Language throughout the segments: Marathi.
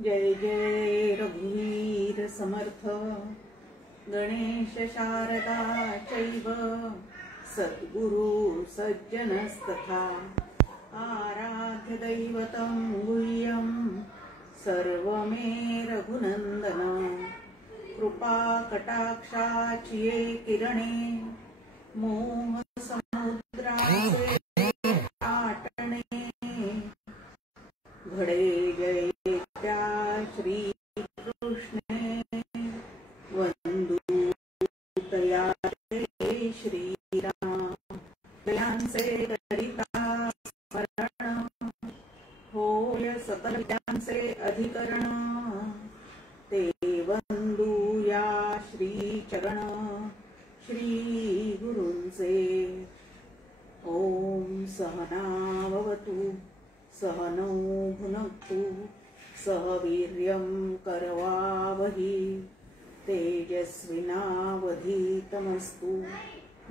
जय जय रघुवीर समर्थ गणेश शारदा चैव सद्गुरु सज्जनस्तथा आराध्य दैवतं गुह्यं सर्वमे रघुनंदन कृपा कटाक्षाची किरणे मोह समुद्राचे आटणे घडे जय श्री कृष्णे वंदू तया श्रीराम दयांचे करिता स्मरण होय सकल विद्यांचे अधिकरण ते वंदूया श्री चरण श्री गुरूंचे ओम सहनावतु सहनौ भुनक्तु सह वीर्यं करवावहि तेजस्विनावधीतमस्तु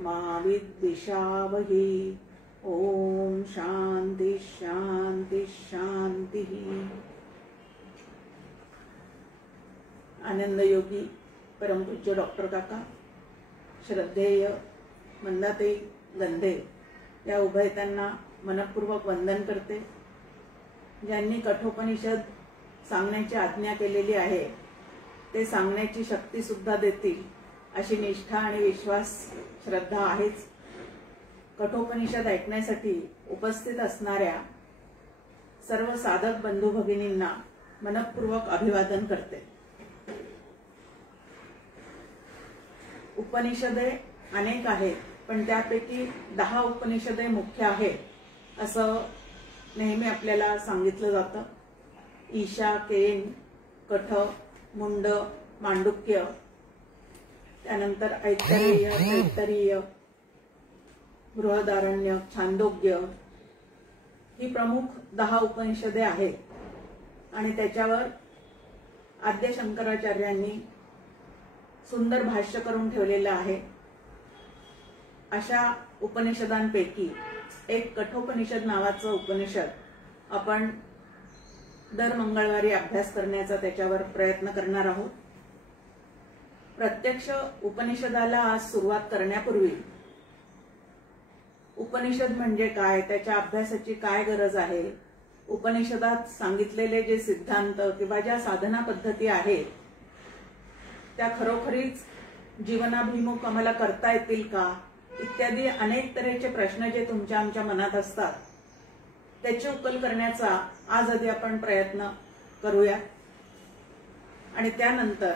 मा विद्विषावहि ओम शांति शांति शांति। आनंद योगी परमपूज्य डॉक्टर काका, श्रद्धेय मंदाताई गंधे या उभयतांना मनपूर्वक वंदन करते। ज्यांनी कठोपनिषद सांगण्याची आज्ञा केलेली आहे ते सांगण्याची शक्ती सुद्धा देतील अशी निष्ठा आणि विश्वास श्रद्धा आहेच। कठोपनिषद ऐकण्यासाठी उपस्थित असणाऱ्या सर्व साधक बंधू भगिनींना मनपूर्वक अभिवादन करते। उपनिषदे अनेक आहेत, पण त्यापैकी 10 उपनिषदे मुख्य आहेत असं नेहमी आपल्याला सांगितलं जातं। ईशा, केन, कठ, मुंड, मांडुक्य, त्यानंतर ऐतरेय, तैत्तरीय, बृहदारण्य, छांदोग्य ही प्रमुख 10 उपनिषदे आहेत आणि त्याच्यावर आद्य शंकराचार्यांनी सुंदर भाष्य करून ठेवलेलं आहे। अशा उपनिषदांपैकी एक कठोपनिषद नावाचं उपनिषद आपण दर मंगळवारी अभ्यास करण्याचा त्याच्यावर प्रयत्न करणार आहोत। प्रत्यक्ष उपनिषदाला आज सुरुवात करण्यापूर्वी उपनिषद म्हणजे काय, त्याच्या अभ्यासाची काय गरज आहे, उपनिषदात सांगितलेले जे सिद्धांत किंवा ज्या साधना पद्धती आहेत त्या खरोखरीच जीवनाभिमुख आम्हाला करता येतील का, इत्यादी अनेक तऱ्हेचे प्रश्न जे तुमच्या आमच्या मनात असतात त्याची उकल करण्याचा आज आधी आपण प्रयत्न करूया आणि त्यानंतर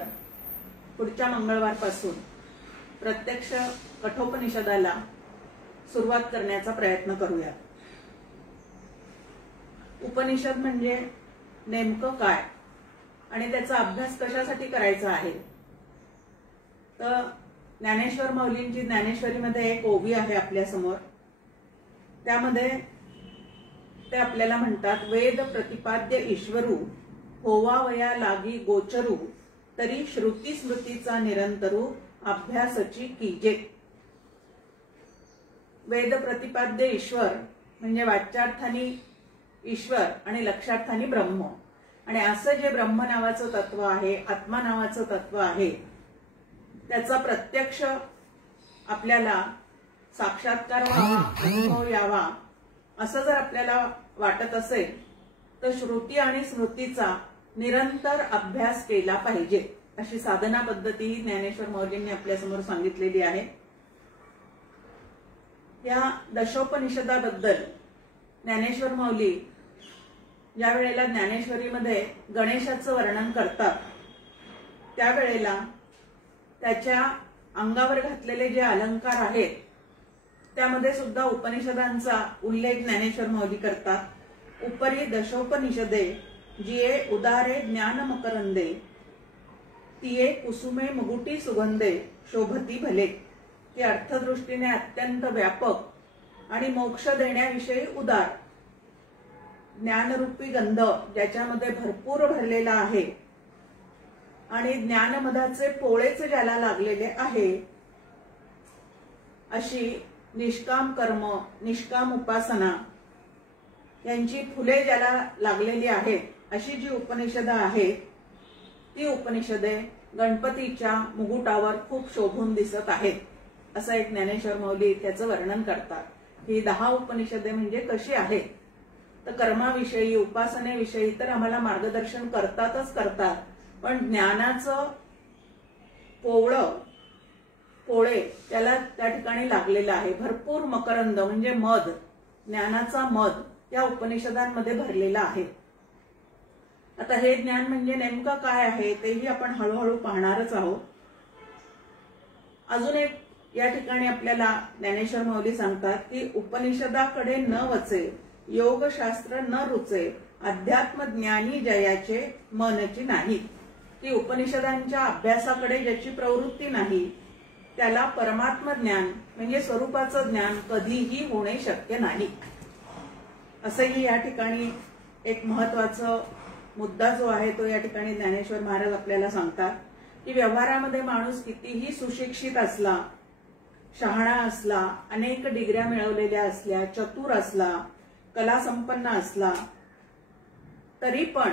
पुढच्या मंगळवारपासून प्रत्यक्ष कठोपनिषदाला सुरुवात करण्याचा प्रयत्न करूया। उपनिषद म्हणजे नेमकं काय आणि त्याचा अभ्यास कशासाठी करायचा आहे, तर ज्ञानेश्वर माऊलींची ज्ञानेश्वरीमध्ये एक ओवी आहे आपल्या समोर। त्यामध्ये ते आपल्याला म्हणतात, वेद प्रतिपाद्य ईश्वरू होवावया लागी गोचरू तरी श्रुती स्मृतीचा निरंतरू अभ्यासची कीजे। वेद प्रतिपाद्य ईश्वर म्हणजे वाच्यार्थानी ईश्वर आणि लक्षार्थानी ब्रह्म, आणि असं जे ब्रह्म नावाचं तत्व आहे, आत्मा नावाचं तत्व आहे, त्याचा प्रत्यक्ष आपल्याला साक्षात्कार व्हावा, अनुभव यावा असं जर आपल्याला वाटत असेल तर श्रुती आणि स्मृतीचा निरंतर अभ्यास केला पाहिजे अशी साधना पद्धती ज्ञानेश्वर माऊलींनी आपल्यासमोर सांगितलेली आहे। या दशोपनिषदाबद्दल ज्ञानेश्वर माऊली ज्या वेळेला ज्ञानेश्वरीमध्ये गणेशाचं वर्णन करतात त्यावेळेला त्याच्या अंगावर घातलेले जे अलंकार आहेत त्यामध्ये सुद्धा उपनिषदांचा उल्लेख ज्ञानेश्वर माऊली करतात। उपरी दशोपनिषदे जिये उदारे ज्ञान मकरंदे तिये कुसुमे मुगुटी सुगंधे शोभती भले, की अर्थदृष्टीने अत्यंत व्यापक आणि मोक्ष देण्याविषयी उदार ज्ञानरूपी गंध ज्याच्यामध्ये भरपूर भरलेला आहे आणि ज्ञानमधाचे पोळेच ज्याला लागलेले आहे अशी निष्काम कर्म, निष्काम उपासना यांची फुले ज्याला लागलेली आहेत अशी जी उपनिषदं आहेत ती उपनिषदे गणपतीच्या मुकुटावर खूप शोभून दिसत आहेत असं एक ज्ञानेश्वर माऊली त्याचं वर्णन करतात. ही 10 उपनिषदे म्हणजे कशी आहेत तर कर्माविषयी उपासनेविषयी तर आम्हाला मार्गदर्शन करतात, पण ज्ञानाचं पोळे त्याला त्या ठिकाणी लागलेलं आहे. भरपूर मकरंद म्हणजे मध, ज्ञानाचा मध या उपनिषदांमध्ये भरलेला आहे. आता हे ज्ञान म्हणजे नेमकं काय आहे तेही आपण हळूहळू पाहणारच आहोत. अजून एक या ठिकाणी आपल्याला ज्ञानेश्वर माऊली सांगतात की उपनिषदाकडे न वचे, योगशास्त्र न रुचे, अध्यात्म ज्ञानी जयाचे मनची नाही. की उपनिषदांच्या अभ्यासाकडे ज्याची प्रवृत्ती नाही त्याला परमात्म ज्ञान म्हणजे स्वरूपाचं ज्ञान कधीही होणे शक्य नाही. असंही या ठिकाणी एक महत्वाचा मुद्दा जो आहे तो या ठिकाणी ज्ञानेश्वर महाराज आपल्याला सांगतात की व्यवहारामध्ये माणूस कितीही सुशिक्षित असला, शहाणा असला, अनेक डिग्र्या मिळवलेल्या असल्या, चतुर असला, कला संपन्न असला, तरी पण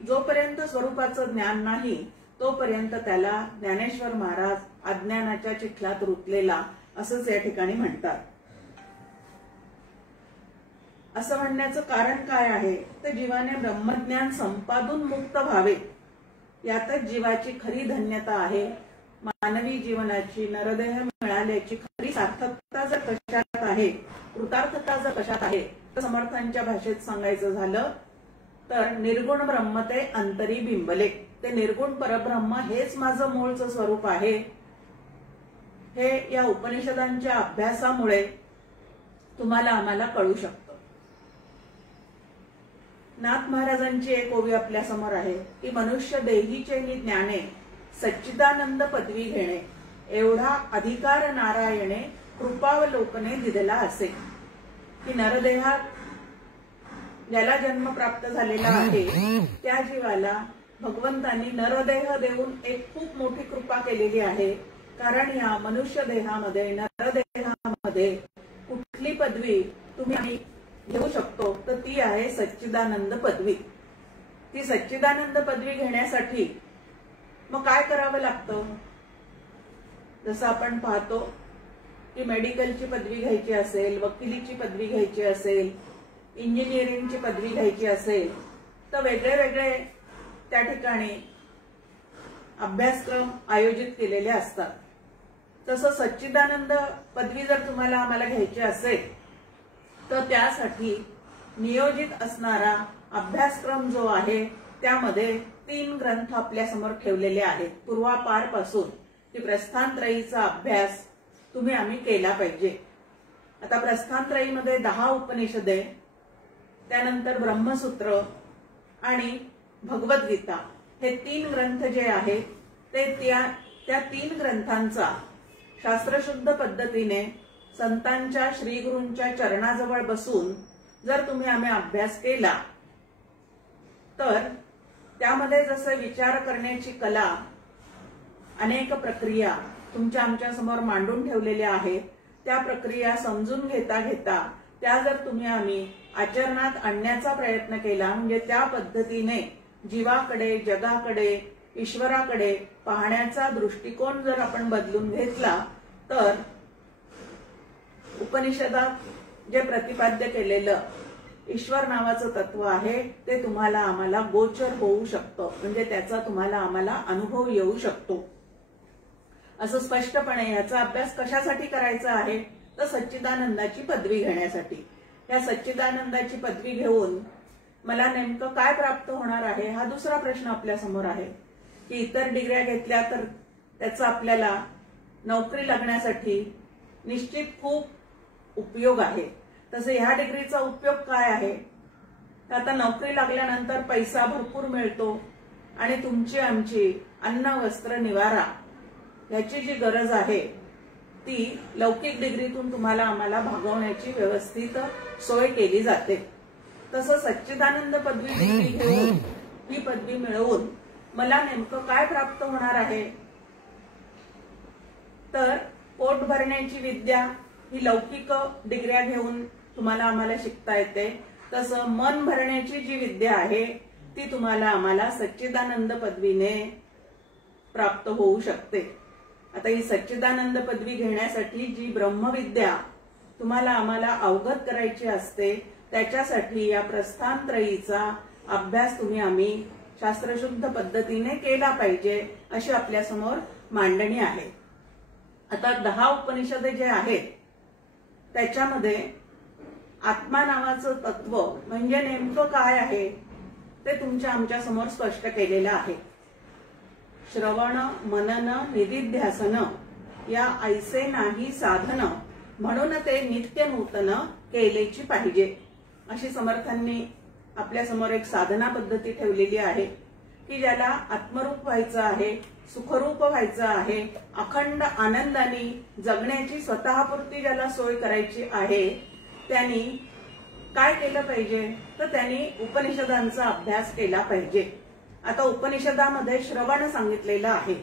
जोपर्यंत स्वरूपाचं ज्ञान नाही तोपर्यंत त्याला ज्ञानेश्वर महाराज अज्ञानाच्या चिखलात रुतलेला असंच या ठिकाणी म्हणतात. असं म्हणण्याचं कारण काय आहे तर जीवाने ब्रह्मज्ञान संपादून मुक्त व्हावे यातच जीवाची खरी धन्यता आहे. मानवी जीवनाची नरदेह मिळाल्याची खरी सार्थकता जर कशात आहे, कृतार्थता जर कशात आहे तर समर्थांच्या भाषेत सांगायचं झालं तर निर्गुण ब्रह्म ते अंतरी बिंबले. ते निर्गुण परब्रह्म हेच माझं मूळचं स्वरूप आहे. हे या उपनिषदांच्या अभ्यासामुळे तुम्हाला आम्हाला कळू शकतं. नाथ महाराजांची एक ओवी आपल्या समोर आहे की मनुष्य देहीचे ज्ञाने सच्चिदानंद पदवी घेणे, एवढा अधिकार नारायणे कृपावलोकने दिलेला असे. की नरदेहात ज्याला जन्म प्राप्त झालेला आहे त्या जीवाला भगवंतांनी नरदेह देऊन एक खूप मोठी कृपा केलेली आहे. कारण या मनुष्य देहामध्ये नरदेहामध्ये कुठली पदवी तुम्ही घेऊ शकतो तर ती आहे सच्चिदानंद पदवी. ती सच्चिदानंद पदवी घेण्यासाठी मग काय करावं लागतं? जसं आपण पाहतो की मेडिकलची पदवी घ्यायची असेल, वकिलीची पदवी घ्यायची असेल, इंजिनिअरिंगची पदवी घ्यायची असेल तर वेगळे वेगळे त्या ठिकाणी अभ्यासक्रम आयोजित केलेले असतात. तसं सच्चिदानंद पदवी जर तुम्हाला आम्हाला घ्यायची असेल तर त्यासाठी नियोजित असणारा अभ्यासक्रम जो आहे त्यामध्ये 3 ग्रंथ आपल्या समोर ठेवलेले आहेत. पूर्वापार पासून की प्रस्थानत्रयीचा अभ्यास आम्ही केला पाहिजे. आता प्रस्थानत्रयीमध्ये 10 उपनिषदे, त्यानंतर ब्रह्मसूत्र आणि भगवद्गीता हे 3 ग्रंथ जे आहेत ते त्या 3 ग्रंथांचा शास्त्रशुद्ध पद्धतीने संतांच्या श्रीगुरूंच्या चरणाजवळ बसून जर आम्ही अभ्यास केला तर त्यामध्ये जसं विचार करण्याची कला, अनेक प्रक्रिया आमच्या समोर मांडून ठेवलेल्या आहेत, त्या प्रक्रिया समजून घेता घेता त्या जर आम्ही आचरणात आणण्याचा प्रयत्न केला म्हणजे त्या पद्धतीने जीवाकडे, जगाकडे, ईश्वराकडे पाहण्याचा दृष्टिकोन जर आपण बदलून घेतला तर उपनिषदात जे प्रतिपाद्य केलेलं ईश्वर नावाचं तत्व आहे ते तुम्हाला आम्हाला गोचर होऊ शकतं. म्हणजे त्याचा तुम्हाला आम्हाला अनुभव येऊ शकतो. असं स्पष्टपणे याचा अभ्यास कशासाठी करायचा आहे तर सच्चिदानंदाची पदवी घेण्यासाठी. या सच्चिदानंदाची पदवी घेऊन मला नेमकं काय प्राप्त होणार आहे हा दुसरा प्रश्न आपल्या समोर आहे. की इतर डिग्र्या घेतल्या तर त्याचा आपल्याला नोकरी लागण्यासाठी निश्चित खूप उपयोग आहे. तसं ह्या डिग्रीचा उपयोग काय आहे? आता नोकरी लागल्यानंतर पैसा भरपूर मिळतो आणि तुमची आमची अन्न, वस्त्र, निवारा याची जी गरज आहे ती लौकिक डिग्रीतून तुम्हाला आम्हाला भागवण्याची व्यवस्थित सोय केली जाते. तसं सच्चिदानंद पदवी डिग्री घेऊन ही पदवी मिळवून मला नेमकं काय प्राप्त होणार आहे तर पोट भरण्याची विद्या ही लौकिक डिग्र्या घेऊन तुम्हाला आम्हाला शिकता येते. तसं मन भरण्याची जी विद्या आहे ती तुम्हाला आम्हाला सच्चिदानंद पदवीने प्राप्त होऊ शकते। आता ही सच्चिदानंद पदवी घेण्यासाठी जी ब्रह्मविद्या तुम्हाला आम्हाला अवगत करायची असते त्याच्यासाठी या प्रस्थानत्रयीचा अभ्यास आम्ही शास्त्रशुद्ध पद्धतीने केला पाहिजे अशी आपल्या समोर मांडणी आहे। आता 10 उपनिषद जे आहेत त्याच्यामध्ये आत्मा नावाचं तत्व म्हणजे नेमकं काय आहे ते तुमच्या आमच्या समोर स्पष्ट केलेलं आहे। श्रवण मनन निदिध्यासन या ऐसे नाही साधन म्हणून ते नित्य नूतन केलेची पाहिजे अशी समर्थांनी आपल्या समोर एक साधना पद्धती ठेवलेली आहे की ज्याला आत्मरूप व्हायचं आहे, सुखरूप व्हायचं आहे, अखंड आनंदाने जगण्याची स्वतःपुरती ज्याला सोय करायची आहे त्यांनी काय केलं पाहिजे तर त्यांनी उपनिषदांचा अभ्यास केला पाहिजे। आता उपनिषदामध्ये श्रवण सांगितलेलं आहे।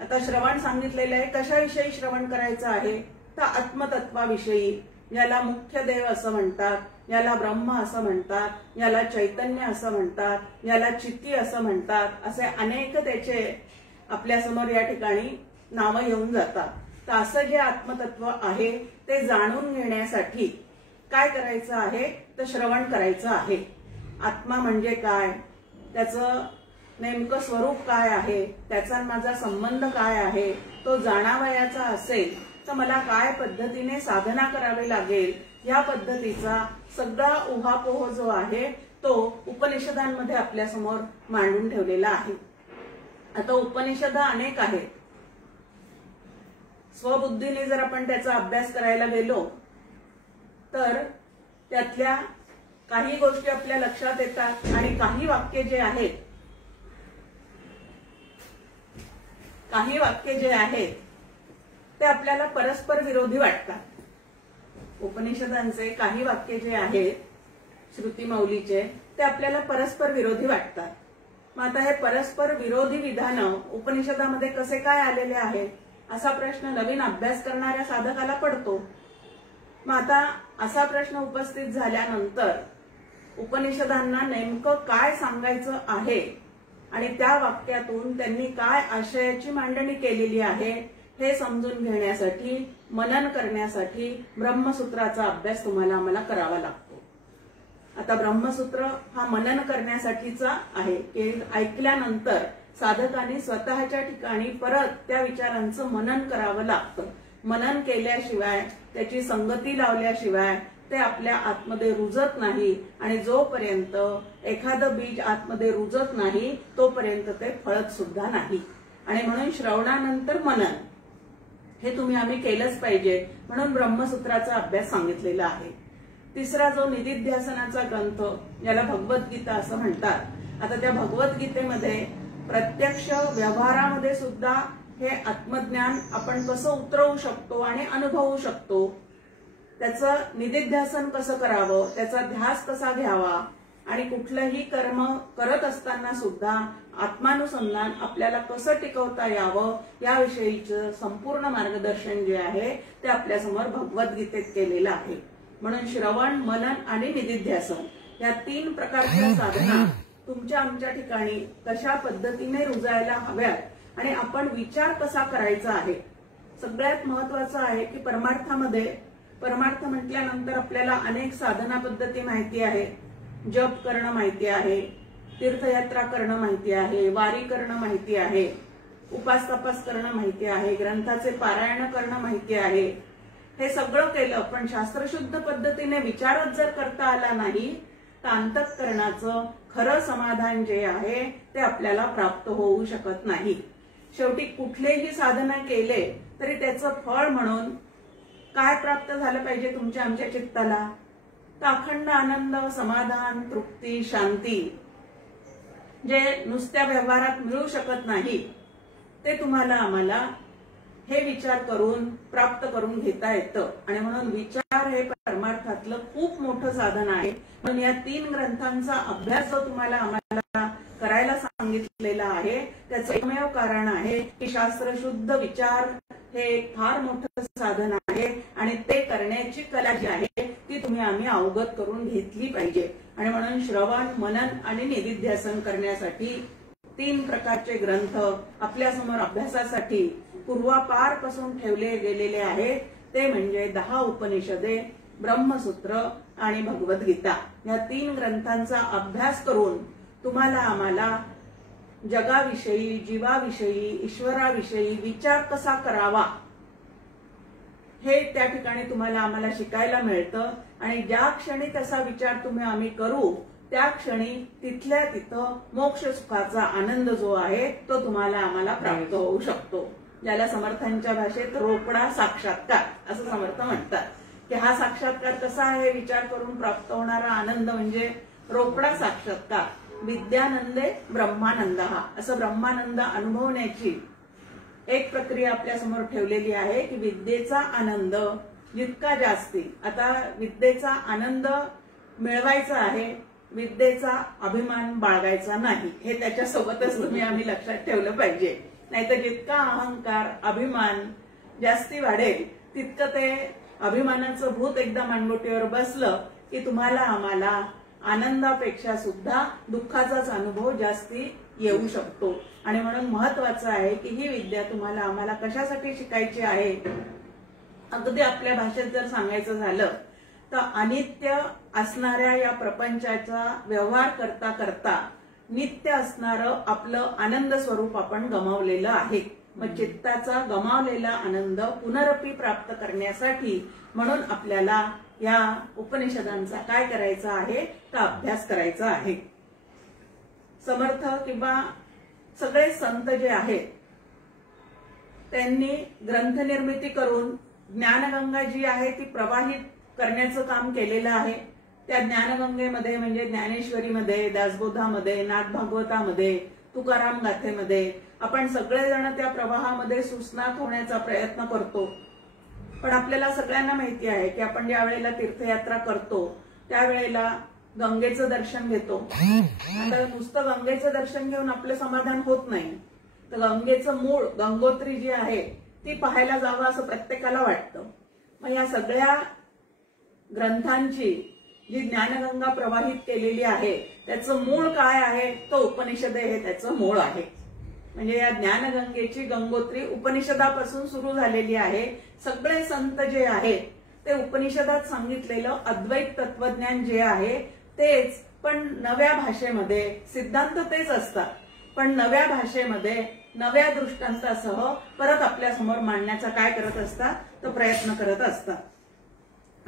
आता श्रवण सांगितलेलं आहे कशाविषयी श्रवण करायचं आहे तर आत्मतत्वाविषयी, याला मुख्य देव असं म्हणतात, याला ब्रह्म असं म्हणतात, याला चैतन्य असं म्हणतात, याला चित्ती असं म्हणतात, असे अनेक त्याचे आपल्या समोर या ठिकाणी नावं येऊन जातात। तर असं जे आत्मतत्व आहे ते जाणून घेण्यासाठी काय करायचं आहे तर श्रवण करायचं आहे। आत्मा म्हणजे काय, त्याचं नेमकं स्वरूप काय आहे, त्याचा माझा संबंध काय आहे तो जाणावयाचा असेल तर मला काय पद्धतीने साधना करावी लागेल या पद्धतीचा सगळा उहापोह जो आहे तो उपनिषदांमध्ये आपल्या समोर मांडून ठेवलेला आहे। आता उपनिषद अनेक आहेत, स्वबुद्धीने जर आपण त्याचा अभ्यास करायला गेलो तर त्यातल्या काही गोष्टी आपल्या लक्षात येतात आणि काही वाक्य जे आहेत ते आपल्याला परस्पर विरोधी वाटतात। उपनिषदांचे काही वाक्य जे आहेत श्रुतीमौलीचे ते आपल्याला परस्पर विरोधी वाटतात। मग आता हे परस्पर विरोधी विधान उपनिषदामध्ये कसे काय आलेले आहेत असा प्रश्न नवीन अभ्यास करणाऱ्या साधकाला पडतो। मग आता असा प्रश्न उपस्थित झाल्यानंतर उपनिषदांना नेमकं काय सांगायचं आहे आणि त्या वाक्यातून त्यांनी काय आशयाची मांडणी केलेली आहे हे समजून घेण्यासाठी, मनन करण्यासाठी ब्रह्मसूत्राचा अभ्यास तुम्हाला आम्हाला करावा लागतो। आता ब्रह्मसूत्र हा मनन करण्यासाठीचा आहे की ऐकल्यानंतर साधकांनी स्वतःच्या ठिकाणी परत त्या विचारांचं मनन करावं लागतं। मनन केल्याशिवाय, त्याची संगती लावल्याशिवाय ते आपल्या आतमध्ये रुजत नाही आणि जोपर्यंत एखादं बीज आतमध्ये रुजत नाही तोपर्यंत ते फळत सुद्धा नाही। आणि म्हणून श्रवणानंतर मनन हे आम्ही केलंच पाहिजे, म्हणून ब्रह्मसूत्राचा अभ्यास सांगितलेला आहे। तिसरा जो निदिध्यासनाचा ग्रंथ याला भगवद्गीता असं म्हणतात। आता त्या भगवद्गीतेमध्ये प्रत्यक्ष व्यवहारामध्ये सुद्धा हे आत्मज्ञान आपण कसं उतरवू शकतो आणि अनुभवू शकतो, त्याचं निदिध्यासन कसं करावं, त्याचा ध्यास कसा घ्यावा आणि कुठलंही कर्म करत असताना सुद्धा आत्मानुसंधान आपल्याला कसं टिकवता यावं याविषयीचं संपूर्ण मार्गदर्शन जे आहे ते आपल्यासमोर भगवद्गीतेत केलेलं आहे। म्हणून श्रवण, मनन आणि निदिध्यासन या 3 प्रकारच्या साधना तुमच्या आमच्या ठिकाणी कशा पद्धतीने रुजायला हव्यात आणि आपण विचार कसा करायचा आहे। सगळ्यात महत्वाचं आहे की परमार्थ म्हटल्यानंतर आपल्याला अनेक साधना पद्धती माहिती आहे, जप करणं माहिती आहे, तीर्थयात्रा करणं माहिती आहे, वारी करणं माहिती आहे, उपास तपास करणं माहिती आहे, ग्रंथाचे पारायण करणं माहिती आहे। हे सगळं केलं पण शास्त्रशुद्ध पद्धतीने विचारच जर करता आला नाही तर अंतःकरणाचं खरं समाधान जे आहे ते आपल्याला प्राप्त होऊ शकत नाही। शेवटी कुठलेही साधना केले तरी त्याचं फळ म्हणून काय प्राप्त झालं पाहिजे तुमच्या आमच्या चित्ताला तर अखंड आनंद, समाधान, तृप्ती, शांती जे नुसत्या व्यवहारात मिळू शकत नाही ते तुम्हाला आम्हाला हे विचार करून प्राप्त करून घेता येतं। आणि म्हणून विचार हे परमार्थातलं खूप मोठं साधन आहे। म्हणून या 3 ग्रंथांचा अभ्यास जो तुम्हाला आम्हाला करायला सांगितलेला आहे त्याचं एकमेव कारण आहे की शास्त्रशुद्ध विचार हे एक फार मोठं साधन आहे आणि ते करण्याची कला जी आहे ती आम्ही अवगत करून घेतली पाहिजे. आणि म्हणून श्रवण, मनन आणि निदिध्यासन करण्यासाठी 3 प्रकारचे ग्रंथ आपल्यासमोर अभ्यासासाठी पूर्वापारपासून ठेवले गेलेले आहेत. ते म्हणजे 10 उपनिषदे, ब्रह्मसूत्र आणि भगवद्गीता. या 3 ग्रंथांचा अभ्यास करून तुम्हाला आम्हाला जगाविषयी, जीवाविषयी, ईश्वराविषयी विचार कसा करावा हे त्या ठिकाणी आम्हाला शिकायला मिळतं. आणि ज्या क्षणी तसा विचार आम्ही करू त्या क्षणी तिथल्या तिथं मोक्ष सुखाचा आनंद जो आहे तो आम्हाला प्राप्त होऊ शकतो. ज्याला समर्थांच्या भाषेत रोकडा साक्षात्कार असं समर्थ म्हणतात की हा साक्षात्कार कसा आहे, विचार करून प्राप्त होणारा आनंद म्हणजे रोकडा साक्षात्कार. विद्यानंदे ब्रह्मानंद, असं ब्रह्मानंद अनुभवण्याची एक प्रक्रिया आपल्या समोर ठेवलेली आहे की विद्येचा आनंद जितका जास्ती, आता विद्येचा आनंद मिळवायचा आहे, विद्येचा अभिमान बाळगायचा नाही, हे त्याच्यासोबतच आम्ही लक्षात ठेवलं पाहिजे. नाहीतर जितका अहंकार, अभिमान जास्ती वाढेल तितकं ते अभिमानाचं भूत एकदा मानगोटीवर बसलं की आम्हाला आनंदापेक्षा सुद्धा दुःखाचाच अनुभव जास्ती येऊ शकतो. आणि म्हणून महत्वाचं आहे की ही विद्या आम्हाला कशासाठी शिकायची आहे. अगदी आपल्या भाषेत जर सांगायचं झालं तर अनित्य असणाऱ्या या प्रपंचाचा व्यवहार करता करता नित्य असणारं आपलं आनंद स्वरूप आपण गमावलेलं आहे. मग चित्ताचा गमावलेला आनंद पुनरपी प्राप्त करण्यासाठी म्हणून आपल्याला या उपनिषदांचा काय करायचा आहे तर अभ्यास करायचा आहे. समर्थ किंवा सगळे संत जे आहेत त्यांनी ग्रंथ निर्मिती करून ज्ञानगंगा जी आहे ती प्रवाहित करण्याचं काम केलेलं आहे. त्या ज्ञानगंगेमध्ये म्हणजे ज्ञानेश्वरीमध्ये, दासबोधामध्ये, नाथभागवतामध्ये, तुकाराम गाथेमध्ये आपण सगळेजण त्या प्रवाहामध्ये सुस्नात होण्याचा प्रयत्न करतो. पण आपल्याला सगळ्यांना माहिती आहे की आपण ज्या वेळेला तीर्थयात्रा करतो त्यावेळेला गंगेचं दर्शन घेतो. आता नुसतं गंगेचं दर्शन घेऊन आपलं समाधान होत नाही, तर गंगेचं मूळ गंगोत्री जी आहे ती पाहायला जावं असं प्रत्येकाला वाटतं. मग या सगळ्या ग्रंथांची जी ज्ञानगंगा प्रवाहित केलेली आहे त्याचं मूळ काय आहे तो उपनिषद हे त्याचं मूळ आहे. म्हणजे या ज्ञानगंगेची गंगोत्री उपनिषदापासून सुरू झालेली आहे. सगळे संत जे आहेत ते उपनिषदात सांगितलेलं अद्वैत तत्वज्ञान जे आहे तेच, पण नव्या भाषेमध्ये, सिद्धांत तेच असतात पण नव्या भाषेमध्ये नव्या दृष्टांतासह परत आपल्या समोर मांडण्याचा काय करत असतात तर प्रयत्न करत असतात.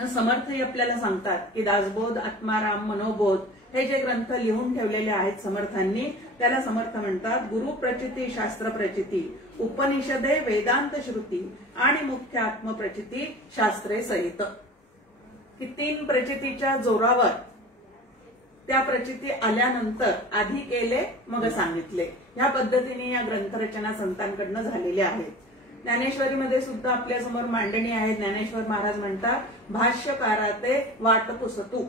समर्थही आपल्याला सांगतात की दासबोध, आत्माराम, मनोबोध हे जे ग्रंथ लिहून ठेवलेले आहेत समर्थांनी त्याला समर्थ म्हणतात गुरु प्रचिती, शास्त्र प्रचिती, उपनिषदे, वेदांत श्रुती आणि मुख्य आत्मप्रचिती शास्त्रे सहित. की 3 प्रचितीच्या जोरावर त्या प्रचिती आल्यानंतर आधी केले मग सांगितले, या पद्धतीने या ग्रंथरचना संतांकडनं झालेल्या आहेत. ज्ञानेश्वरीमध्ये सुद्धा आपल्या समोर मांडणी आहे. ज्ञानेश्वर महाराज म्हणतात भाष्यकाराते वाट पुसतू.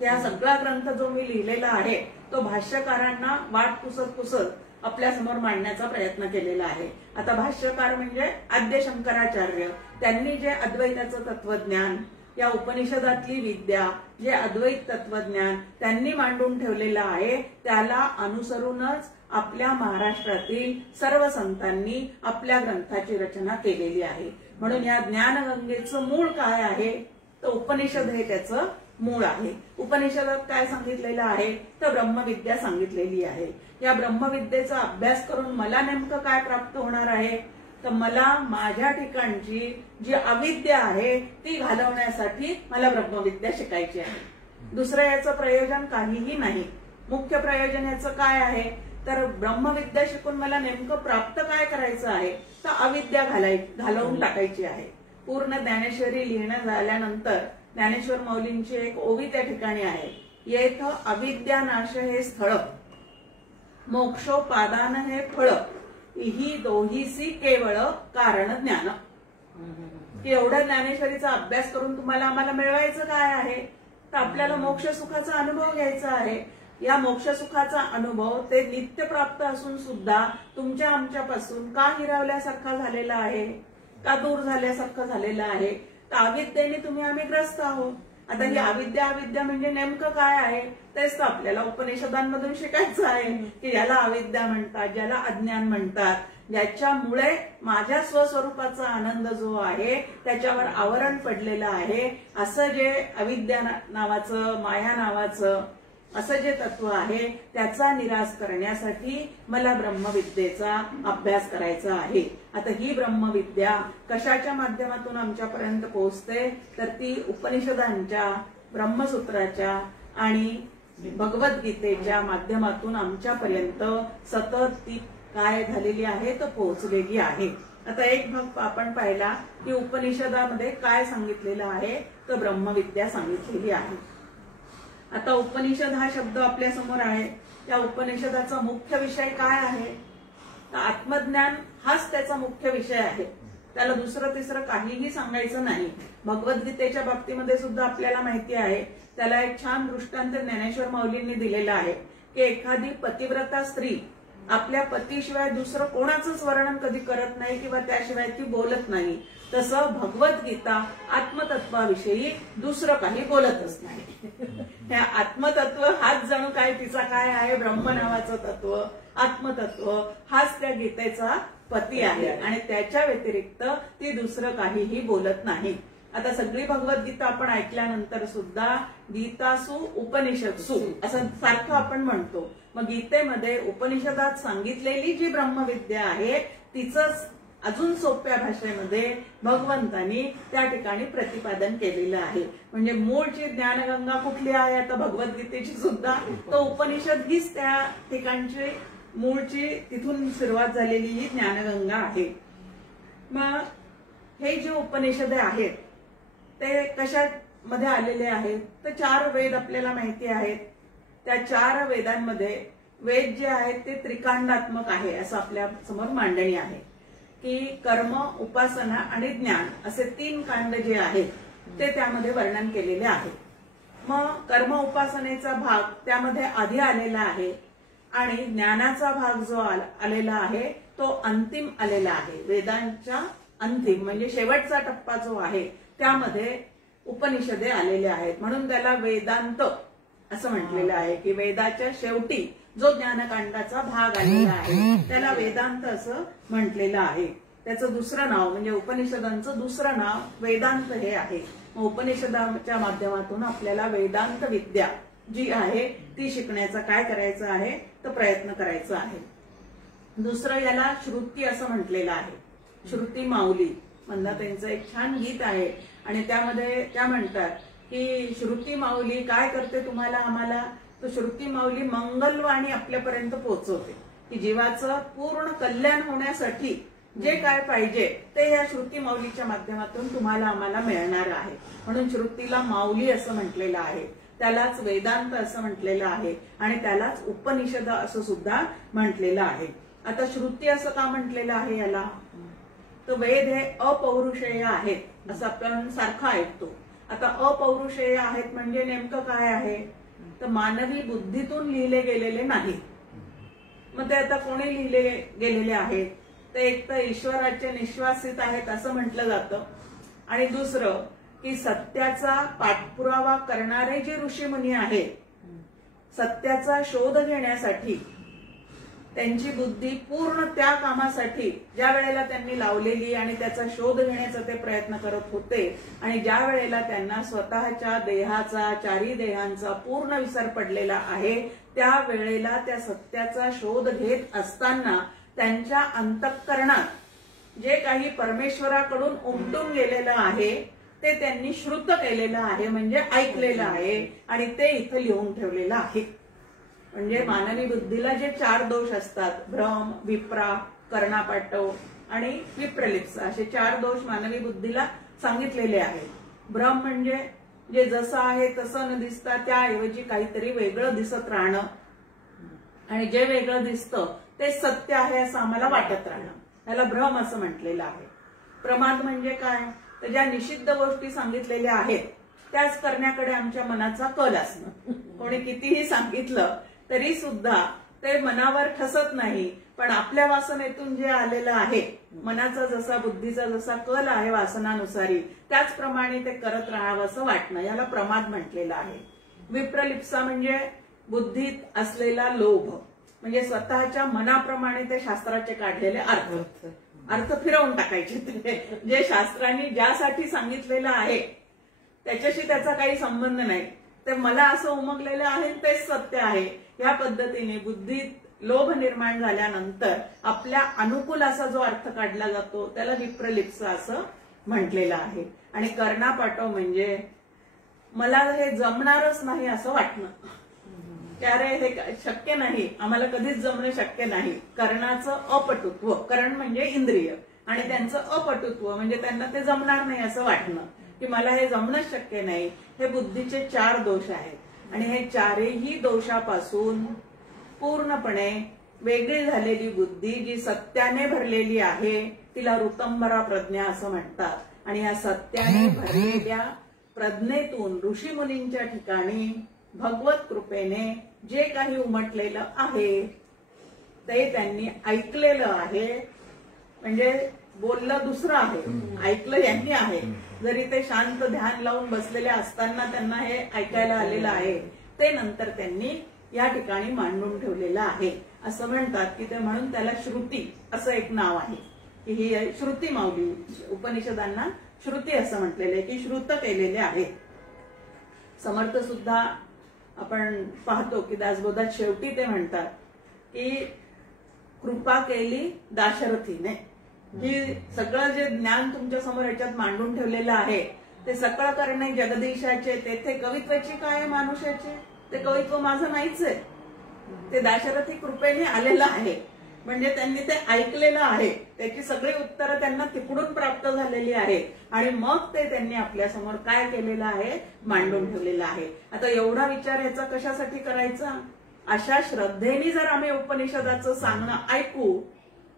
हा सगळा ग्रंथ जो मी लिहिलेला आहे तो भाष्यकारांना वाट पुसत आपल्या समोर मांडण्याचा प्रयत्न केलेला आहे. आता भाष्यकार म्हणजे आद्य शंकराचार्य, त्यांनी जे अद्वैताचं तत्वज्ञान, या उपनिषदातली विद्या, जे अद्वैत तत्वज्ञान त्यांनी मांडून ठेवलेलं आहे त्याला अनुसरूनच आपल्या महाराष्ट्रातील सर्व संतांनी आपल्या ग्रंथाची रचना केलेली आहे. म्हणून या ज्ञानगंगेचं मूळ काय आहे तर उपनिषद हे त्याचं मूळ आहे. उपनिषदात काय सांगितलेलं आहे तर ब्रह्मविद्या सांगितलेली आहे. या ब्रह्मविद्येचा अभ्यास करून मला नेमकं काय प्राप्त होणार आहे तर मला माझ्या ठिकाणची जी अविद्या आहे ती घालवण्यासाठी मला ब्रह्मविद्या शिकायची आहे. दुसरं याचं प्रयोजन काहीही नाही. मुख्य प्रयोजन याचं काय आहे तर ब्रह्मविद्या शिकून मला नेमकं प्राप्त काय करायचं आहे तर अविद्या घालवून टाकायची आहे. पूर्ण ज्ञानेश्वरी लिहिणं झाल्यानंतर ज्ञानेश्वर माऊलींची एक ओवी त्या ठिकाणी आहे, येथ अविद्या नाश हे स्थळ, मोक्षोपादान हे फळ, ही दोहीसी केवळ कारण ज्ञान. की एवढा ज्ञानेश्वरीचा अभ्यास करून आम्हाला मिळवायचं काय आहे तर आपल्याला मोक्ष सुखाचा अनुभव घ्यायचा आहे. या मोक्ष सुखाचा अनुभव ते नित्य प्राप्त असून सुद्धा तुमच्या आमच्यापासून का हिरावल्यासारखा झालेला आहे का दूर झाल्यासारखं झालेलं आहे? तर अविद्येने आम्ही ग्रस्त आहोत. आता ही अविद्या म्हणजे नेमकं काय आहे? तेच तर आपल्याला उपनिषदांमधून शिकायचं आहे की याला अविद्या म्हणतात, ज्याला अज्ञान म्हणतात, ज्याच्यामुळे माझ्या स्वस्वरूपाचा आनंद जो आहे त्याच्यावर आवरण पडलेलं आहे. असं जे अविद्या नावाचं, माया नावाचं असं जे तत्व आहे त्याचा निराश करण्यासाठी मला ब्रह्मविद्येचा अभ्यास करायचा आहे. आता ही ब्रह्मविद्या कशाच्या माध्यमातून आमच्यापर्यंत पोहोचते? तर ती उपनिषदांच्या, ब्रह्मसूत्राच्या आणि भगवद्गीतेच्या माध्यमातून आमच्यापर्यंत सतत ती काय झालेली आहे तर पोहोचलेली आहे. आता एक भाग आपण पाहिला की उपनिषदामध्ये काय सांगितलेलं आहे तर ब्रह्मविद्या सांगितलेली आहे. आता उपनिषद हा शब्द आपल्या समोर आहे. त्या उपनिषदाचा मुख्य विषय काय आहे? तर आत्मज्ञान हाच त्याचा मुख्य विषय आहे. त्याला दुसरं तिसरं काहीही सांगायचं नाही. भगवद्गीतेच्या बाबतीमध्ये सुद्धा आपल्याला माहिती आहे, त्याला एक छान दृष्टांत ज्ञानेश्वर माऊलींनी दिलेला आहे की एखादी पतिव्रता स्त्री आपल्या पतीशिवाय दुसरं कोणाचंच वर्णन कधी करत नाही किंवा त्याशिवाय ती बोलत नाही. तसं भगवद्गीता आत्मतत्वाविषयी दुसरं काही बोलतच नाही. हे आत्मतत्व हाच जणू काय तिचा काय आहे, ब्रह्म नावाचं तत्व, आत्मतत्व हाच त्या गीतेचा पती आहे आणि त्याच्या व्यतिरिक्त ती दुसरं काहीही बोलत नाही. आता सगळी भगवद्गीता आपण ऐकल्यानंतर सुद्धा गीतासु उपनिषदसु असं सारखं आपण म्हणतो. मग गीतेमध्ये उपनिषदात सांगितलेली जी ब्रह्मविद्या आहे तिचंच अजून सोप्या भाषेमध्ये भगवंतांनी त्या ठिकाणी प्रतिपादन केलेलं आहे. म्हणजे मूळची ज्ञानगंगा कुठली आहे? आता भगवद्गीतेची सुद्धा तो उपनिषद हीच त्या ठिकाणची मूळची, तिथून सुरुवात झालेली ही ज्ञानगंगा आहे. मग हे जे उपनिषदे आहेत ते कशामध्ये आलेले आहेत? तर 4 वेद आपल्याला माहिती आहेत. त्या 4 वेदांमध्ये वेद जे आहेत ते त्रिकांडात्मक आहे असं आपल्या समोर मांडणी आहे की कर्म, उपासना आणि ज्ञान असे 3 कांड जे आहेत ते त्यामध्ये वर्णन केलेले आहे. मग कर्म उपासनेचा भाग त्यामध्ये आधी आलेला आहे आणि ज्ञानाचा भाग जो आलेला आहे तो अंतिम आलेला आहे. वेदांच्या अंतिम म्हणजे शेवटचा टप्पा जो आहे त्यामध्ये उपनिषदे आलेले आहेत. म्हणून त्याला वेदांत असं म्हटलेलं आहे की वेदाच्या शेवटी जो ज्ञानकांडाचा भाग आलेला आहे त्याला वेदांत असं म्हटलेलं आहे. त्याचं दुसरं नाव म्हणजे उपनिषदांचं दुसरं नाव वेदांत हे आहे. उपनिषदाच्या माध्यमातून आपल्याला वेदांत विद्या जी आहे ती शिकण्याचा काय करायचं आहे तर प्रयत्न करायचा आहे. दुसरं याला श्रुती असं म्हटलेलं आहे. श्रुती माऊली मंदाताईंचं एक छान गीत आहे आणि त्यामध्ये त्या म्हणतात की श्रुती माऊली काय करते तुम्हाला आम्हाला? तर श्रुती माऊली मंगलवाणी आपल्यापर्यंत पोहोचवते की जीवाचं पूर्ण कल्याण होण्यासाठी जे काय पाहिजे ते या श्रुती माऊलीच्या माध्यमातून तुम्हाला आम्हाला मिळणार आहे. म्हणून श्रुतीला माऊली असं म्हटलेलं आहे, त्यालाच वेदांत असं म्हटलेलं आहे आणि त्यालाच उपनिषद असं सुद्धा म्हटलेलं आहे. आता श्रुती असं का म्हटलेलं आहे याला? तर वेद हे अपौरुषेय आहेत असं आपण सारखं ऐकतो. आता अपौरुषेय आहेत म्हणजे नेमकं काय आहे? तर मानवी बुद्धीतून लिहिले गेलेले नाही. मग ते आता कोणी लिहिले गेलेले आहेत? तर एक तर ईश्वराचे निश्वासित आहेत असं म्हटलं जातं आणि दुसरं की सत्याचा पाठपुरावा करणारे जे ऋषीमुनी आहेत, सत्याचा शोध घेण्यासाठी त्यांची बुद्धी पूर्ण त्या कामासाठी ज्या वेळेला त्यांनी लावलेली आणि त्याचा शोध घेण्याचा ते प्रयत्न करत होते आणि ज्या वेळेला त्यांना स्वतःच्या देहाचा, 4 देहांचा पूर्ण विसर पडलेला आहे त्या वेळेला त्या सत्याचा शोध घेत असताना त्यांच्या अंतःकरणात जे काही परमेश्वराकडून उमटून गेलेलं आहे ते त्यांनी श्रुत केलेलं आहे म्हणजे ऐकलेलं आहे आणि ते इथं लिहून ठेवलेलं आहे. म्हणजे मानवी बुद्धीला जे 4 दोष असतात, भ्रम, विप्रा, कर्णापाटव आणि विप्रलिप्स, असे 4 दोष मानवी बुद्धीला सांगितलेले आहेत. भ्रम म्हणजे जे जसं आहे तसं न दिसता त्याऐवजी काहीतरी वेगळं दिसत राहणं आणि जे वेगळं दिसतं ते सत्य आहे असं आम्हाला वाटत राहणं, याला भ्रम असं म्हटलेलं आहे. प्रमाद म्हणजे काय? तर ज्या निषिद्ध गोष्टी सांगितलेल्या आहेत त्याच करण्याकडे आमच्या मनाचा कल असणं. कोणी कितीही सांगितलं तरी सुद्धा ते मनावर ठसत नाही, पण आपल्या वासनेतून जे आलेलं आहे, मनाचा जसा बुद्धीचा जसा कल आहे वासनानुसारी, त्याचप्रमाणे ते करत राहावं असं वाटणं, याला प्रमाद म्हटलेलं आहे. विप्रलिप्सा म्हणजे बुद्धीत असलेला लोभ, म्हणजे स्वतःच्या मनाप्रमाणे ते शास्त्राचे काढलेले अर्थ फिरवून टाकायचे. ते जे शास्त्रांनी ज्यासाठी सांगितलेलं आहे त्याच्याशी त्याचा काही संबंध नाही, ते मला असं उमगलेलं आहे तेच सत्य आहे, या पद्धतीने बुद्धीत लोभ निर्माण झाल्यानंतर आपल्या अनुकूल असा जो अर्थ काढला जातो त्याला विप्रलिप्सा असं म्हटलेलं आहे. आणि कर्णापाठव म्हणजे मला हे जमणारच नाही असं वाटणं, त्यारे हे शक्य नाही, आम्हाला कधीच जमणं शक्य नाही. कर्णाचं अपटुत्व, कर्ण म्हणजे इंद्रिय, आणि त्यांचं अपटुत्व म्हणजे त्यांना ते जमणार नाही असं वाटणं, की मला हे जमणंच शक्य नाही. हे बुद्धीचे 4 दोष आहेत आणि हे 4ही दोषापासून पूर्णपणे वेगळी झालेली बुद्धी जी सत्याने भरलेली आहे तिला ऋतंभरा प्रज्ञा असं म्हणतात. आणि या सत्याने भरलेल्या प्रज्ञेतून ऋषीमुनींच्या ठिकाणी भगवत कृपेने जे काही उमटलेलं आहे ते त्यांनी ऐकलेलं आहे, म्हणजे बोललं दुसरं आहे, ऐकलं यांनी आहे. जरी ते शांत ध्यान लावून बसलेले असताना त्यांना हे ऐकायला आलेलं आहे, ते नंतर त्यांनी या ठिकाणी मांडून ठेवलेलं आहे असं म्हणतात. की ते म्हणून त्याला श्रुती असं एक नाव आहे, की ही श्रुती माऊली, उपनिषदांना श्रुती असं म्हटलेलं आहे, की श्रुत केलेले आहे. समर्थ सुद्धा आपण पाहतो की दासबोधात शेवटी ते म्हणतात की कृपा केली दाशरथीने, की सगळं जे ज्ञान तुमच्या समोर याच्यात मांडून ठेवलेलं आहे ते सकळ करणे जगदीशाचे, तेथे कवित्वाची काय मानुष्याचे, ते कवित्व माझं नाहीच आहे, ते दाशरथी कृपेने आलेलं आहे. म्हणजे त्यांनी ते ऐकलेलं आहे, त्याची सगळी उत्तरं त्यांना तिकडून प्राप्त झालेली आहे आणि मग ते त्यांनी आपल्या समोर काय केलेलं आहे मांडून ठेवलेलं आहे. आता एवढा विचार याचा कशासाठी करायचा? अशा श्रद्धेने जर आम्ही उपनिषदाचं सांगणं ऐकू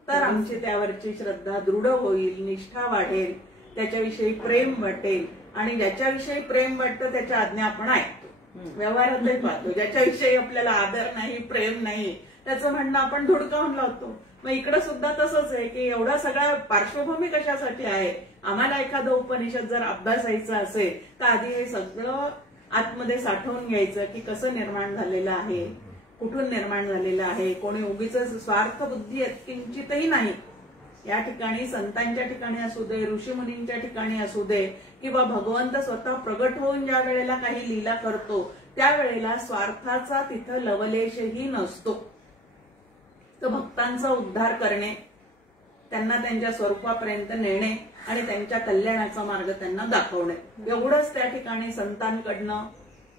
तर आमची त्यावरची श्रद्धा दृढ होईल, निष्ठा वाढेल, त्याच्याविषयी प्रेम वाटेल. आणि ज्याच्याविषयी प्रेम वाटतं त्याच्या आज्ञा आपण ऐकतो, व्यवहारातही पाहतो. ज्याच्याविषयी आपल्याला आदर नाही, प्रेम नाही, त्याचं म्हणणं आपण धुडकावून लावतो. मग इकडे सुद्धा तसंच आहे की एवढा सगळा पार्श्वभूमी कशासाठी आहे? आम्हाला एखादं उपनिषद जर अभ्यासायचं असेल तर आधी हे सगळं आतमध्ये साठवून घ्यायचं की कसं निर्माण झालेलं आहे, कुठून निर्माण झालेलं आहे. कोणी उगीच स्वार्थ बुद्धी किंचितही नाही. या ठिकाणी संतांच्या ठिकाणी असू दे, ऋषीमुनींच्या ठिकाणी असू दे, किंवा भगवंत स्वतः प्रगट होऊन ज्या वेळेला काही लीला करतो त्यावेळेला स्वार्थाचा तिथं लवलेशही नसतो. तर भक्तांचा उद्धार करणे, त्यांना त्यांच्या स्वरूपापर्यंत नेणे आणि त्यांच्या कल्याणाचा मार्ग त्यांना दाखवणे, एवढंच त्या ठिकाणी संतांकडनं,